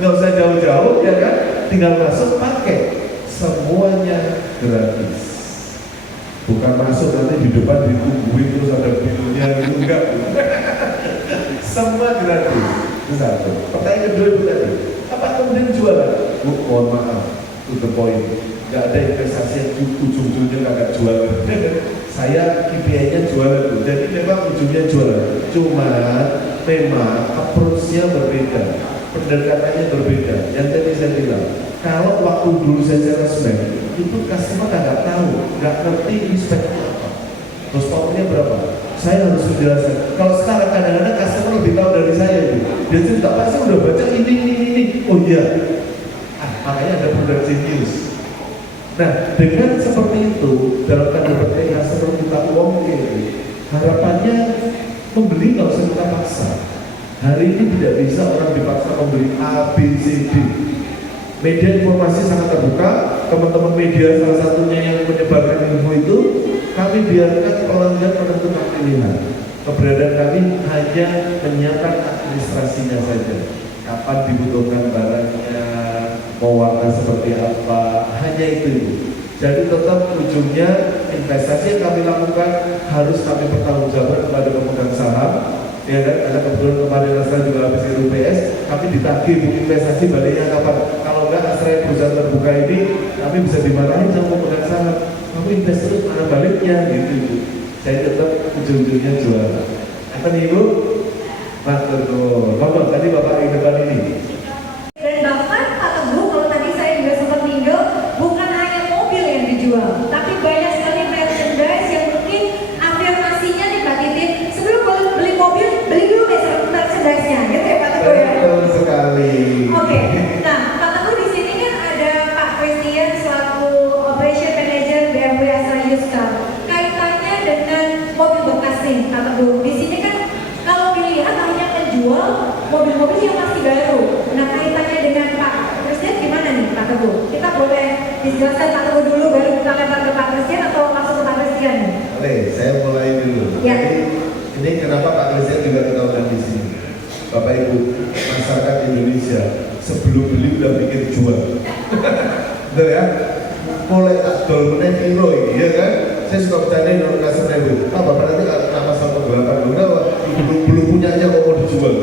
nggak usah jauh-jauh, ya kan? Tinggal masuk pakai, semuanya gratis. Bukan masuk nanti di depan ditungguin terus ada bilnya gitu, enggak. Semua gratis. Itu satu. Pertanyaan kedua Ibu tadi, apa kemudian jualan? Bu, mohon maaf, to the point. Nggak ada investasi yang ujung-ujungnya nggak jualan. Saya KPI-nya jualan Bu. Jadi memang ujungnya jualan. Cuma memang approach-nya berbeda, pendekatannya berbeda. Yang tadi saya bilang, kalau waktu dulu saya salesman, itu customer nggak tahu, nggak ngerti ini speknya apa, terus powernya berapa. Saya harus menjelaskan. Kalau sekarang kadang-kadang customer lebih tahu dari saya, Bu. Dia cerita, Pak saya udah baca ini. Oh iya, Nah, dengan seperti itu, dalam tanda petik hasil kita uang ini, harapannya pembeli nggak usah kita paksa. Hari ini tidak bisa orang dipaksa membeli A, B, C, D. Media informasi sangat terbuka, teman-teman media salah satunya yang menyebarkan info itu, kami biarkan pelanggan menentukan pilihan. Keberadaan kami hanya menyiapkan administrasinya saja. Kapan dibutuhkan barangnya, mau warna seperti apa, hanya itu. Jadi tetap ujungnya investasi yang kami lakukan harus kami pertanggungjawabkan kepada pemegang saham. Ya kan, karena kebetulan kemarin Astra juga habis RUPS, kami ditagih investasi baliknya kapan. Kalau enggak Astra perusahaan terbuka ini, kami bisa dimarahin sama pemegang saham. Kamu invest terus mana baliknya gitu. Saya tetap ujung-ujungnya jual. Apa nih Ibu? Matur nuwun. Bapak tadi Bapak di depan ini. Dan bahkan Pak Teguh, kalau tadi saya juga sempat tinggal, bukan hanya mobil yang dijual, tapi banyak sekali merchandise yang mungkin afirmasinya nih Pak Titin, sebelum beli mobil, beli dulu merchandise-nya, gitu ya Pak Teguh ya? Betul sekali. Oke, nah Pak Teguh di sini kan ada Pak Christian selaku Operation Manager BMW Astra Used Car. Kaitannya dengan mobil bekas nih Pak Teguh. Di sini kan kalau dilihat hanya menjual mobil-mobil yang masih baru. Nah kaitannya dengan Pak Christian gimana nih Pak Teguh? Kita boleh dijelaskan Pak Teguh dulu baru kita lempar ke Pak Christian atau langsung ke Pak Christian? Oke, saya mulai dulu. Ya. Jadi ini kenapa Pak Christian juga kita undang di sini. Bapak Ibu, masyarakat Indonesia sebelum beli udah pikir jual. Betul ya? Mulai adol meneh piro ini ya kan? Saya suka bercanda dengan customer Ibu. Pak Bapak nanti kalau nama sama gelapan belum punya aja kok mau dijual.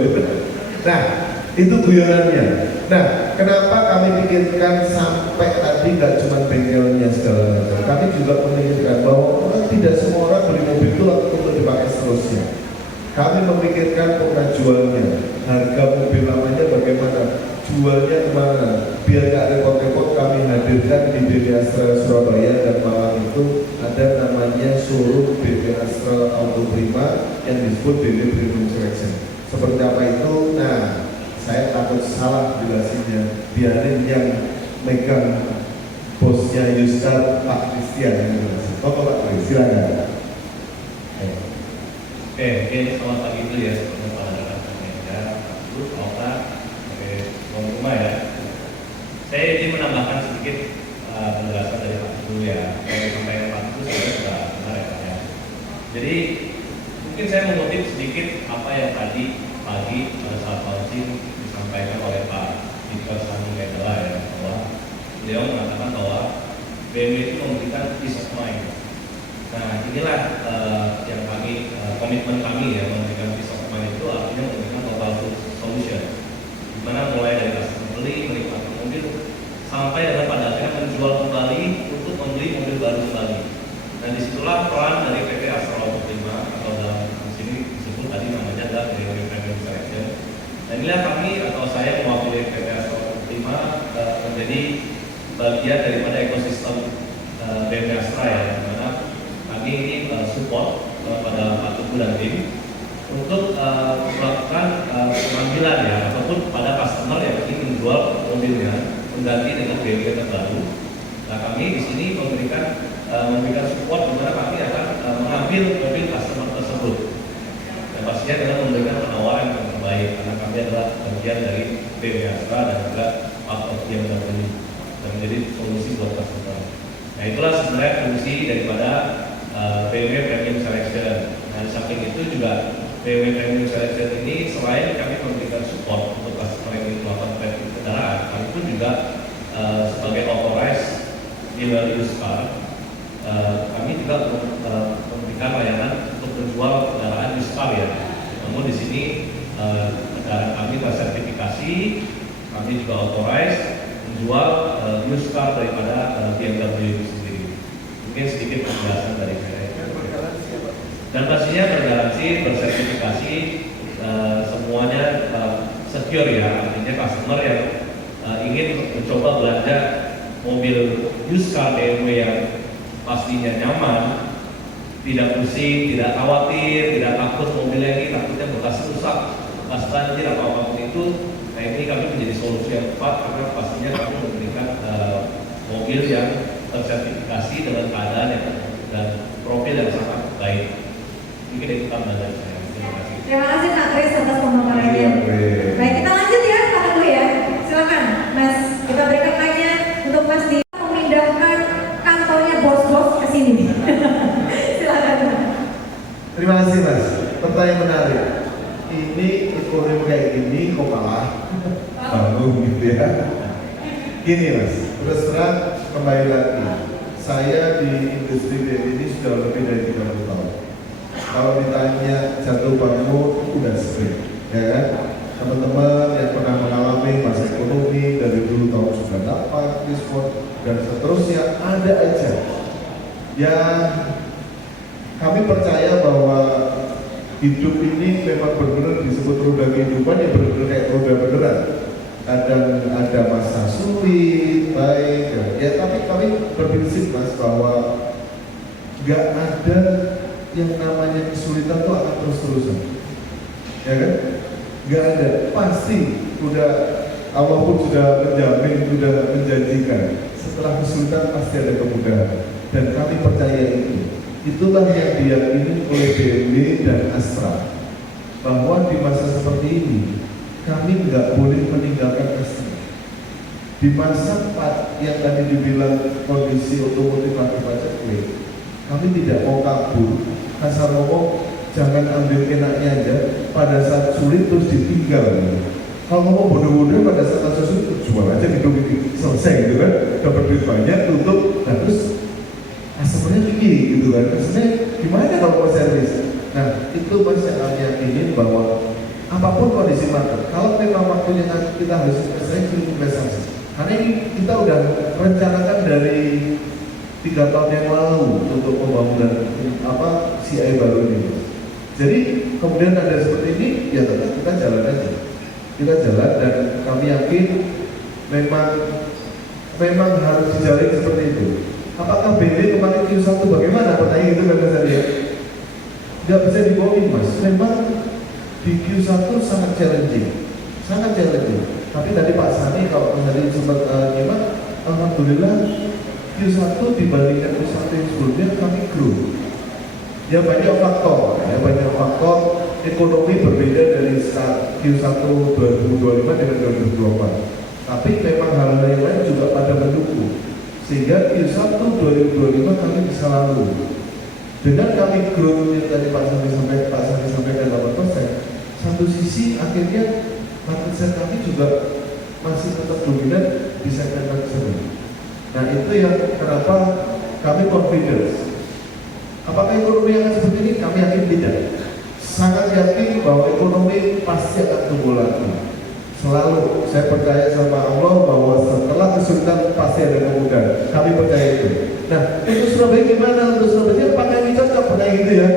Nah, itu guyonannya. Nah, kenapa kami pikirkan sampai tadi nggak cuma bengkelnya segala macam. Kami juga memikirkan bahwa tidak semua orang beli mobil itu untuk dipakai seterusnya. Kami memikirkan pengajuannya, harga mobil lamanya bagaimana, jualnya kemana, biar nggak repot-repot kami hadirkan di BP Astra Surabaya dan Malang itu ada namanya showroom BP Astra Auto Prima yang disebut BP Premium Selection. Seperti apa itu? Nah, saya takut salah jelasinnya, biarin yang megang bosnya Yustar Pak Christian yang jelasin. Pak Christian, silakan. Oke, selamat pagi dulu ya sebelum pada rekan media, Pak Oka, tuan rumah ya. Saya ingin menambahkan sedikit penjelasan dari Pak dulu ya. Dari sampaikan Pak itu saya sudah benar ya Pak ya. Jadi mungkin saya mengutip sedikit apa yang tadi pagi pada saat launching disampaikan oleh Pak Dikor Sani Medela ya, bahwa beliau mengatakan bahwa BMW itu memberikan peace of mind. Nah inilah yang kami komitmen kami ya, memberikan peace of mind itu artinya memberikan total solution, dimana mulai dari customer beli, menikmati mobil sampai dengan pada akhirnya menjual kembali untuk membeli mobil baru kembali. Dan disitulah peran dari PT Astra Auto Prima atau dalam sini disebut tadi namanya adalah BMW Premium Selection. Dan inilah kami atau saya mewakili PT Astra Auto Prima menjadi bagian daripada ekosistem BMW Astra ya, dimana kami ini support pada Pak Teguh dan tim untuk melakukan pengambilan ya, ataupun pada customer yang ingin menjual mobilnya mengganti dengan BMW terbaru. Nah kami di sini memberikan support di mana kami akan mengambil mobil customer tersebut. Dan pastinya dengan memberikan penawaran yang terbaik karena kami adalah bagian dari BMW Astra dan juga part of BMW dan menjadi solusi buat customer. Nah itulah sebenarnya fungsi daripada BMW Premium Selection. Nah, saking itu juga BMW Premium Selection ini selain kami memberikan support untuk customer yang ingin melakukan trade-in kendaraan, kami pun juga sebagai authorized dealer used car, kami juga memberikan layanan untuk menjual kendaraan used car ya. Namun di sini kendaraan kami tersertifikasi, kami juga authorized menjual used car daripada BMW itu sendiri. Mungkin sedikit penjelasan dari saya. Dan pastinya bergaransi, bersertifikasi, semuanya secure ya. Artinya customer yang ingin mencoba belanja mobil used car BMW yang pastinya nyaman, tidak pusing, tidak khawatir, tidak takut mobilnya ini takutnya bekas rusak, bekas banjir atau apapun itu. Nah ini kami menjadi solusi yang tepat karena pastinya kami memberikan mobil yang tersertifikasi dengan keadaan yang dan profil yang sangat baik. Mungkin itu tambahan dari saya. Terima kasih. Terima kasih Pak Kris atas pemaparannya. Iya, Kris. Baik, kita lanjut ya, Pak Teguh ya. Silakan, Mas. Kita berikan mic-nya untuk Mas Di memindahkan kantornya bos-bos ke sini. Silakan. Terima kasih Mas. Pertanyaan menarik. Ini ekonomi kayak gini kok malah bangun gitu ya. Gini Mas, terus terang kembali lagi. Saya di industri BNI ini sudah lebih dari 30 tahun. Kalau ditanya jatuh bangun, udah sering, ya kan? Teman-teman yang pernah mengalami masa ekonomi dari dulu tahun 98, diskon dan seterusnya ada aja. Yang kami percaya bahwa hidup ini memang benar-benar disebut roda kehidupan yang benar-benar kayak roda beneran. Kadang ada masa sulit, baik, ya tapi kami berprinsip Mas bahwa nggak ada yang namanya kesulitan itu akan terus-terusan, ya kan? Nggak ada, pasti udah Allah pun sudah menjamin, sudah menjanjikan setelah kesulitan pasti ada kemudahan dan kami percaya itu. Itulah yang diyakini oleh BNB dan Astra bahwa di masa seperti ini kami nggak boleh meninggalkan customer. Di masa yang tadi dibilang kondisi otomotif lagi macet, kami tidak mau kabur. Kasar ngomong, jangan ambil enaknya aja. Pada saat sulit terus ditinggal. Kalau ngomong bodoh-bodoh pada saat sulit jual aja gitu, selesai gitu kan. Dapat duit banyak, tutup, nah terus sebenarnya tinggi gitu kan. Sebenarnya gimana kalau mau servis? Nah itu Mas yang kami yakinin bahwa apapun kondisi market, kalau memang waktunya kita harus investasi. Karena ini kita udah rencanakan dari 3 tahun yang lalu untuk pembangunan CI baru ini. Jadi kemudian ada seperti ini, ya tetap kita jalan aja. Kita jalan dan kami yakin memang harus dijalin seperti itu. Apakah BNI kemarin Q1 bagaimana? Pertanyaan itu kan saya. Nggak bisa dibohongin Mas. Memang di Q1 sangat challenging. Tapi tadi Pak Sani kalau tadi sempat nyimak, alhamdulillah Q1 dibandingkan Q1 yang sebelumnya kami grow. Ya banyak faktor ekonomi berbeda dari Q1 2025 dengan 2024. Tapi memang hal-hal yang lain juga pada mendukung. Sehingga Q1 2025 kami bisa lalu. Dengan kami grow yang tadi Pak Sani sampaikan 8%, satu sisi akhirnya market share kami juga masih tetap dominan di segmen tersebut. Nah itu yang kenapa kami confidence. Apakah ekonomi akan seperti ini? Kami yakin tidak. Sangat yakin bahwa ekonomi pasti akan tumbuh lagi. Selalu saya percaya sama Allah bahwa setelah kesulitan pasti ada kemudahan. Kami percaya itu. Nah untuk Surabaya gimana? Untuk Surabaya apakah ini cocok? Pernah gitu ya?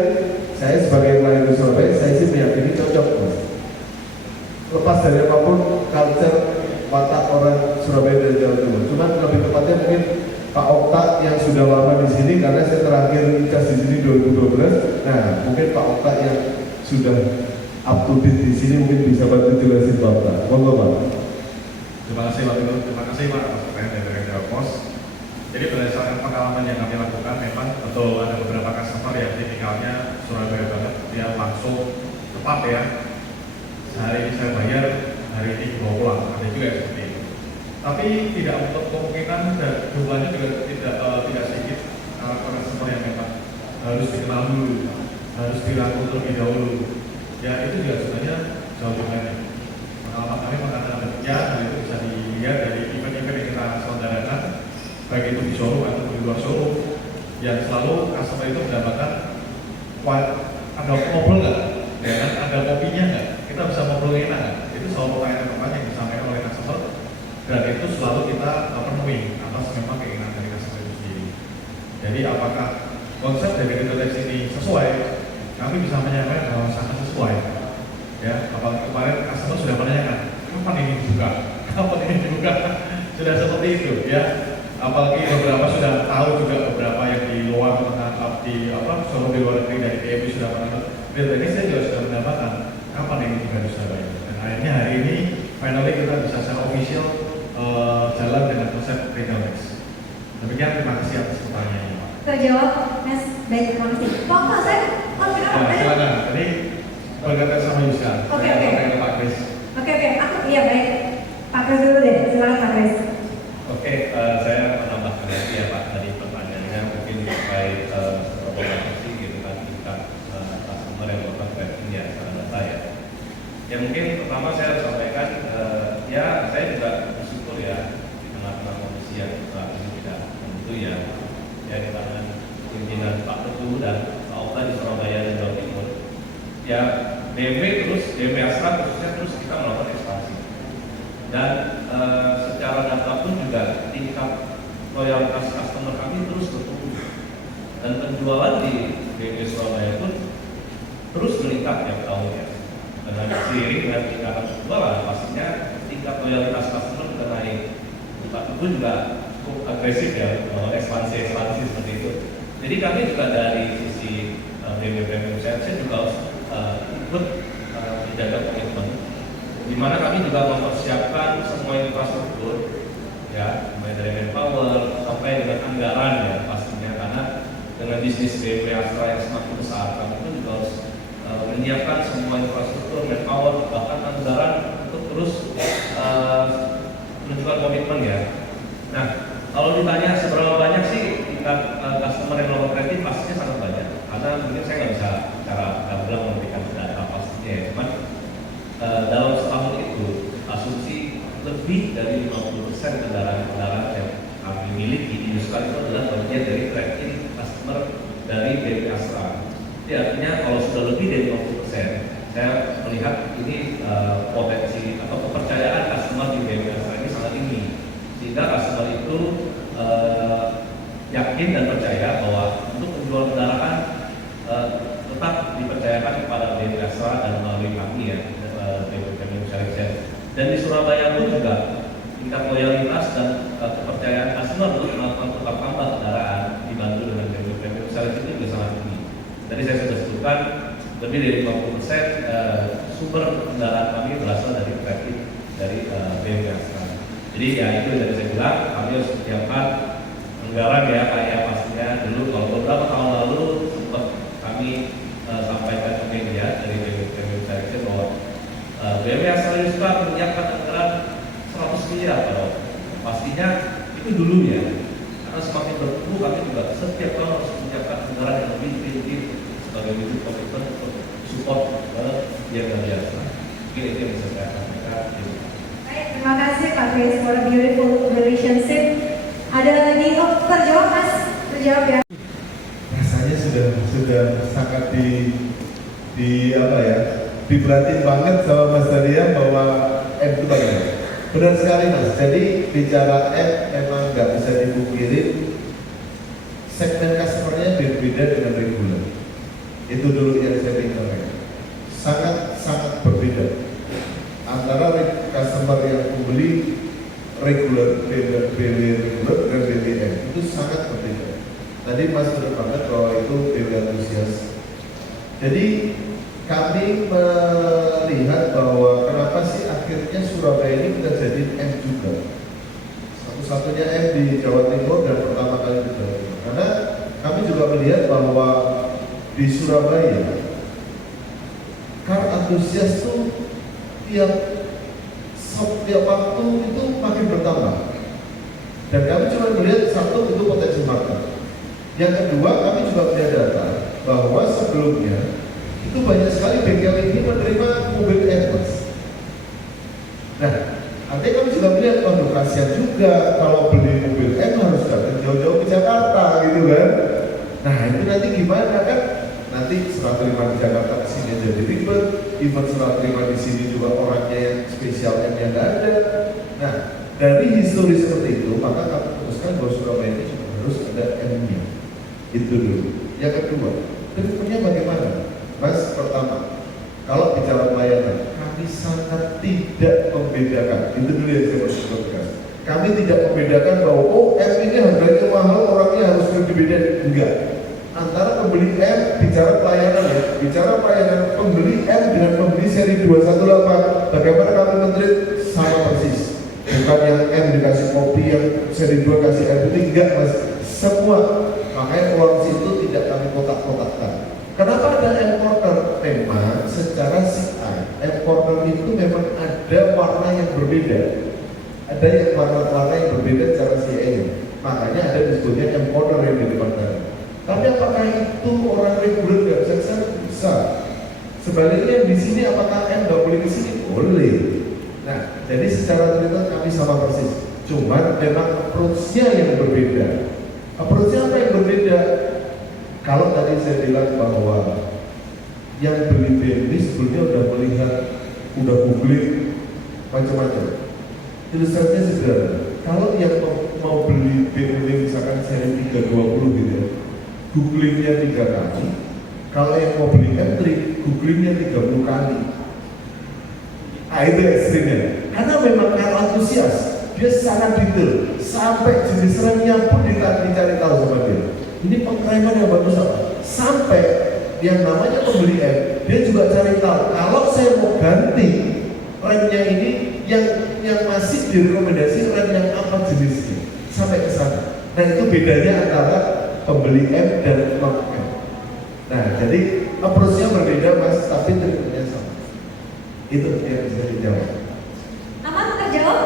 Saya sebagai pelayan di Surabaya, saya sih meyakini cocok Mas. Lepas dari apapun culture watak orang Surabaya dan Jawa Timur. Cuman lebih tepatnya mungkin Pak Okta yang sudah lama di sini karena saya terakhir nikah di sini 2012. Nah, mungkin Pak Okta yang sudah up to date di sini mungkin bisa bantu jelasin Pak Okta. Monggo Pak. Terima kasih Pak Tito. Terima kasih Pak atas pertanyaan dari Jawa Pos. Jadi berdasarkan pengalaman yang kami lakukan, memang betul ada beberapa customer yang tipikalnya Surabaya banget, dia langsung tepat ya. Hari ini saya bayar, hari ini bawa pulang. Ada juga yang seperti itu. Tapi tidak untuk kemungkinan dan jumlahnya juga tidak sedikit customer yang memang harus dikenal dulu, harus dirangkul terlebih dahulu. Ya itu juga sebenarnya jauh jumlahnya. Pengalaman kami mengatakan demikian, itu bisa dilihat dari event-event yang kita selenggarakan, baik itu di showroom atau di luar showroom, yang selalu customer itu mendapatkan ada ngobrol nggak, dan ada kopinya nggak, kita bisa ngobrol enak nggak, itu selalu pertanyaan teman yang disampaikan oleh customer. Dan itu selalu kita penuhi atas memang keinginan dari customer itu sendiri. Jadi apakah konsep dari retail tax ini sesuai? Kami bisa menyampaikan bahwa sangat sesuai. Ya, apalagi kemarin customer sudah menanyakan kapan ini dibuka, sudah seperti itu ya. Apalagi beberapa sudah tahu juga beberapa yang di luar showroom di luar negeri dari PMB sudah pernah. Dan ini saya juga sudah mendapatkan kapan ini juga di Surabaya. Dan akhirnya hari ini finally kita bisa secara official jalan dengan konsep retail tax. Demikian, terima kasih atas pertanyaannya, Pak. Terjawab, Mas. Baik, terima kasih. Pak, saya, kenapa? Ya, silakan. Ini berkaitan sama Yuska. Oke. Pak Kris. Oke, iya baik. Pak Kris dulu deh, silakan Pak Kris. Oke, saya menambahkan lagi ya Pak, tadi pertanyaannya mungkin terkait sih gitu kan, tingkat customer yang melakukan tracking ya secara data ya. Ya mungkin pertama saya harus sampaikan, ya saya juga bersyukur ya di tengah-tengah kondisi yang saat ini tidak tentu ya di tangan pimpinan Pak Teguh dan Pak Okta di Surabaya dan Jawa Timur. Ya BMW Astra khususnya terus kita melakukan ekspansi. Dan secara data pun juga tingkat loyalitas customer kami terus bertumbuh dan penjualan di BMW Surabaya pun terus meningkat tiap tahunnya. Dengan seiring dengan peningkatan penjualan, pastinya tingkat loyalitas customer juga naik. Pak Teguh juga cukup agresif ya ekspansi seperti itu. Jadi kami juga dari sisi BMW saya juga harus ikut menjaga komitmen, di mana kami juga mempersiapkan semua infrastruktur, ya, mulai dari manpower sampai dengan anggaran ya pastinya, karena dengan bisnis BMW Astra yang semakin besar, kami pun juga harus menyiapkan semua infrastruktur, manpower, bahkan anggaran untuk terus menunjukkan komitmen ya. Nah, kalau ditanya seberapa banyak sih tingkat customer yang melakukan kredit, pastinya sangat banyak. Karena mungkin saya nggak bisa secara gamblang memberikan data pastinya ya, cuman dalam setahun itu asumsi lebih dari 50% kendaraan-kendaraan yang kami miliki di Yuska itu adalah bagian dari tracking customer dari BMW Astra. Jadi artinya kalau sudah lebih dari 50%, saya melihat ini potensi atau kepercayaan customer di BMW Astra ini sangat tinggi, sehingga customer itu yakin dan percaya bahwa untuk penjualan kendaraan tetap dipercayakan kepada BMW Astra dan melalui kami ya, BMW Services. Dan di Surabaya pun juga tingkat loyalitas dan kepercayaan customer untuk melakukan tukar tambah kendaraan dibantu dengan BMW Services itu juga sangat tinggi. Tadi saya sudah sebutkan lebih dari 50% sumber kendaraan kami berasal dari traffic dari BMW Astra. Jadi ya itu yang saya bilang, kami harus menyiapkan anggaran ya kayak pastinya dulu kalau beberapa tahun lalu sempat kami sampaikan ke media dari BMW Services bahwa BMW Astra Yuska menyiapkan anggaran 100 miliar kalau pastinya itu dulu ya, karena semakin bertumbuh kami juga setiap tahun harus menyiapkan anggaran yang lebih tinggi sebagai wujud komitmen untuk support ke BMW Astra. Mungkin itu yang bisa saya sampaikan. Baik, terima kasih Pak Chris for a beautiful relationship. Ada lagi, terjawab Mas, terjawab ya. Rasanya sudah sangat di apa ya, diperhatiin banget sama Mas Darian bahwa M itu bagaimana. Benar sekali Mas, jadi bicara M memang nggak bisa dipungkirin segmen customer-nya berbeda dengan reguler. Itu dulu yang saya ingin sangat berbeda antara customer yang membeli reguler, BMW reguler dan BBM itu sangat berbeda. Tadi Mas benar banget bahwa itu BMW antusias. Jadi kami melihat bahwa kenapa sih akhirnya Surabaya ini kita jadi M juga, satu-satunya M di Jawa Timur dan pertama kali di Jawa Timur. Karena kami juga melihat bahwa di Surabaya car antusias itu tiap waktu itu makin bertambah. Dan kami cuma melihat satu itu potensi market. Yang kedua kami juga melihat data bahwa sebelumnya itu banyak sekali bengkel ini menerima mobil Airbus. Nah, artinya kami juga melihat, waduh kasihan juga kalau beli mobil M harus datang jauh-jauh ke Jakarta gitu kan. Nah itu nanti gimana kan? Nanti serah terima di Jakarta kesini jadi ribet, even serah terima di sini juga orangnya yang spesial M-nya nggak ada. Nah dari histori seperti itu, maka kami putuskan bahwa Surabaya ini juga harus ada M-nya. Itu dulu. Yang kedua, treatmentnya bagaimana? Mas, pertama, kalau bicara pelayanan, kami sangat tidak membedakan. Itu dulu yang saya harus tegas. Kami tidak membedakan bahwa M ini harganya mahal, orangnya harus berbeda. Enggak. Antara pembeli M, bicara pelayanan ya, bicara pelayanan pembeli M dengan pembeli seri 218, bagaimana kami menteri sama persis. Bukan yang M dikasih kopi, yang seri 2 kasih air putih, enggak mas, semua. Makanya uang situ tidak kami kotak-kotakkan. Kenapa ada importer? Memang secara CI, importer itu memang ada warna yang berbeda. Ada yang warna-warna yang berbeda secara CI. Makanya ada disebutnya importer yang di depan tadi. Tapi apakah itu orang reguler nggak bisa kesana? Bisa. Sebaliknya di sini apakah M nggak boleh ke sini? Boleh. Nah, jadi secara terlihat kami sama persis. Cuman memang approach-nya yang berbeda. Approach-nya apa yang berbeda? Kalau tadi saya bilang bahwa yang beli BMW sebelumnya udah melihat, udah googling macam-macam. Ilustrasinya sederhana. Kalau yang mau beli BMW misalkan seri 320 gitu ya, googlingnya 3 kali. Kalau yang mau beli M3, googlingnya 30 kali. Nah itu ekstrimnya. Karena memang kalau antusias, dia sangat detail. Sampai jenis remnya pun dicari tahu sama dia. Ini pengkreman yang bagus apa? Sampai yang namanya pembeli M, dia juga cari tahu. Kalau saya mau ganti remnya ini, yang masih direkomendasi rem yang apa jenisnya, sampai ke sana. Nah itu bedanya antara pembeli M dan non M. Nah jadi approach-nya berbeda mas, tapi treatment-nya sama. Itu yang bisa dijawab. Aman terjawab?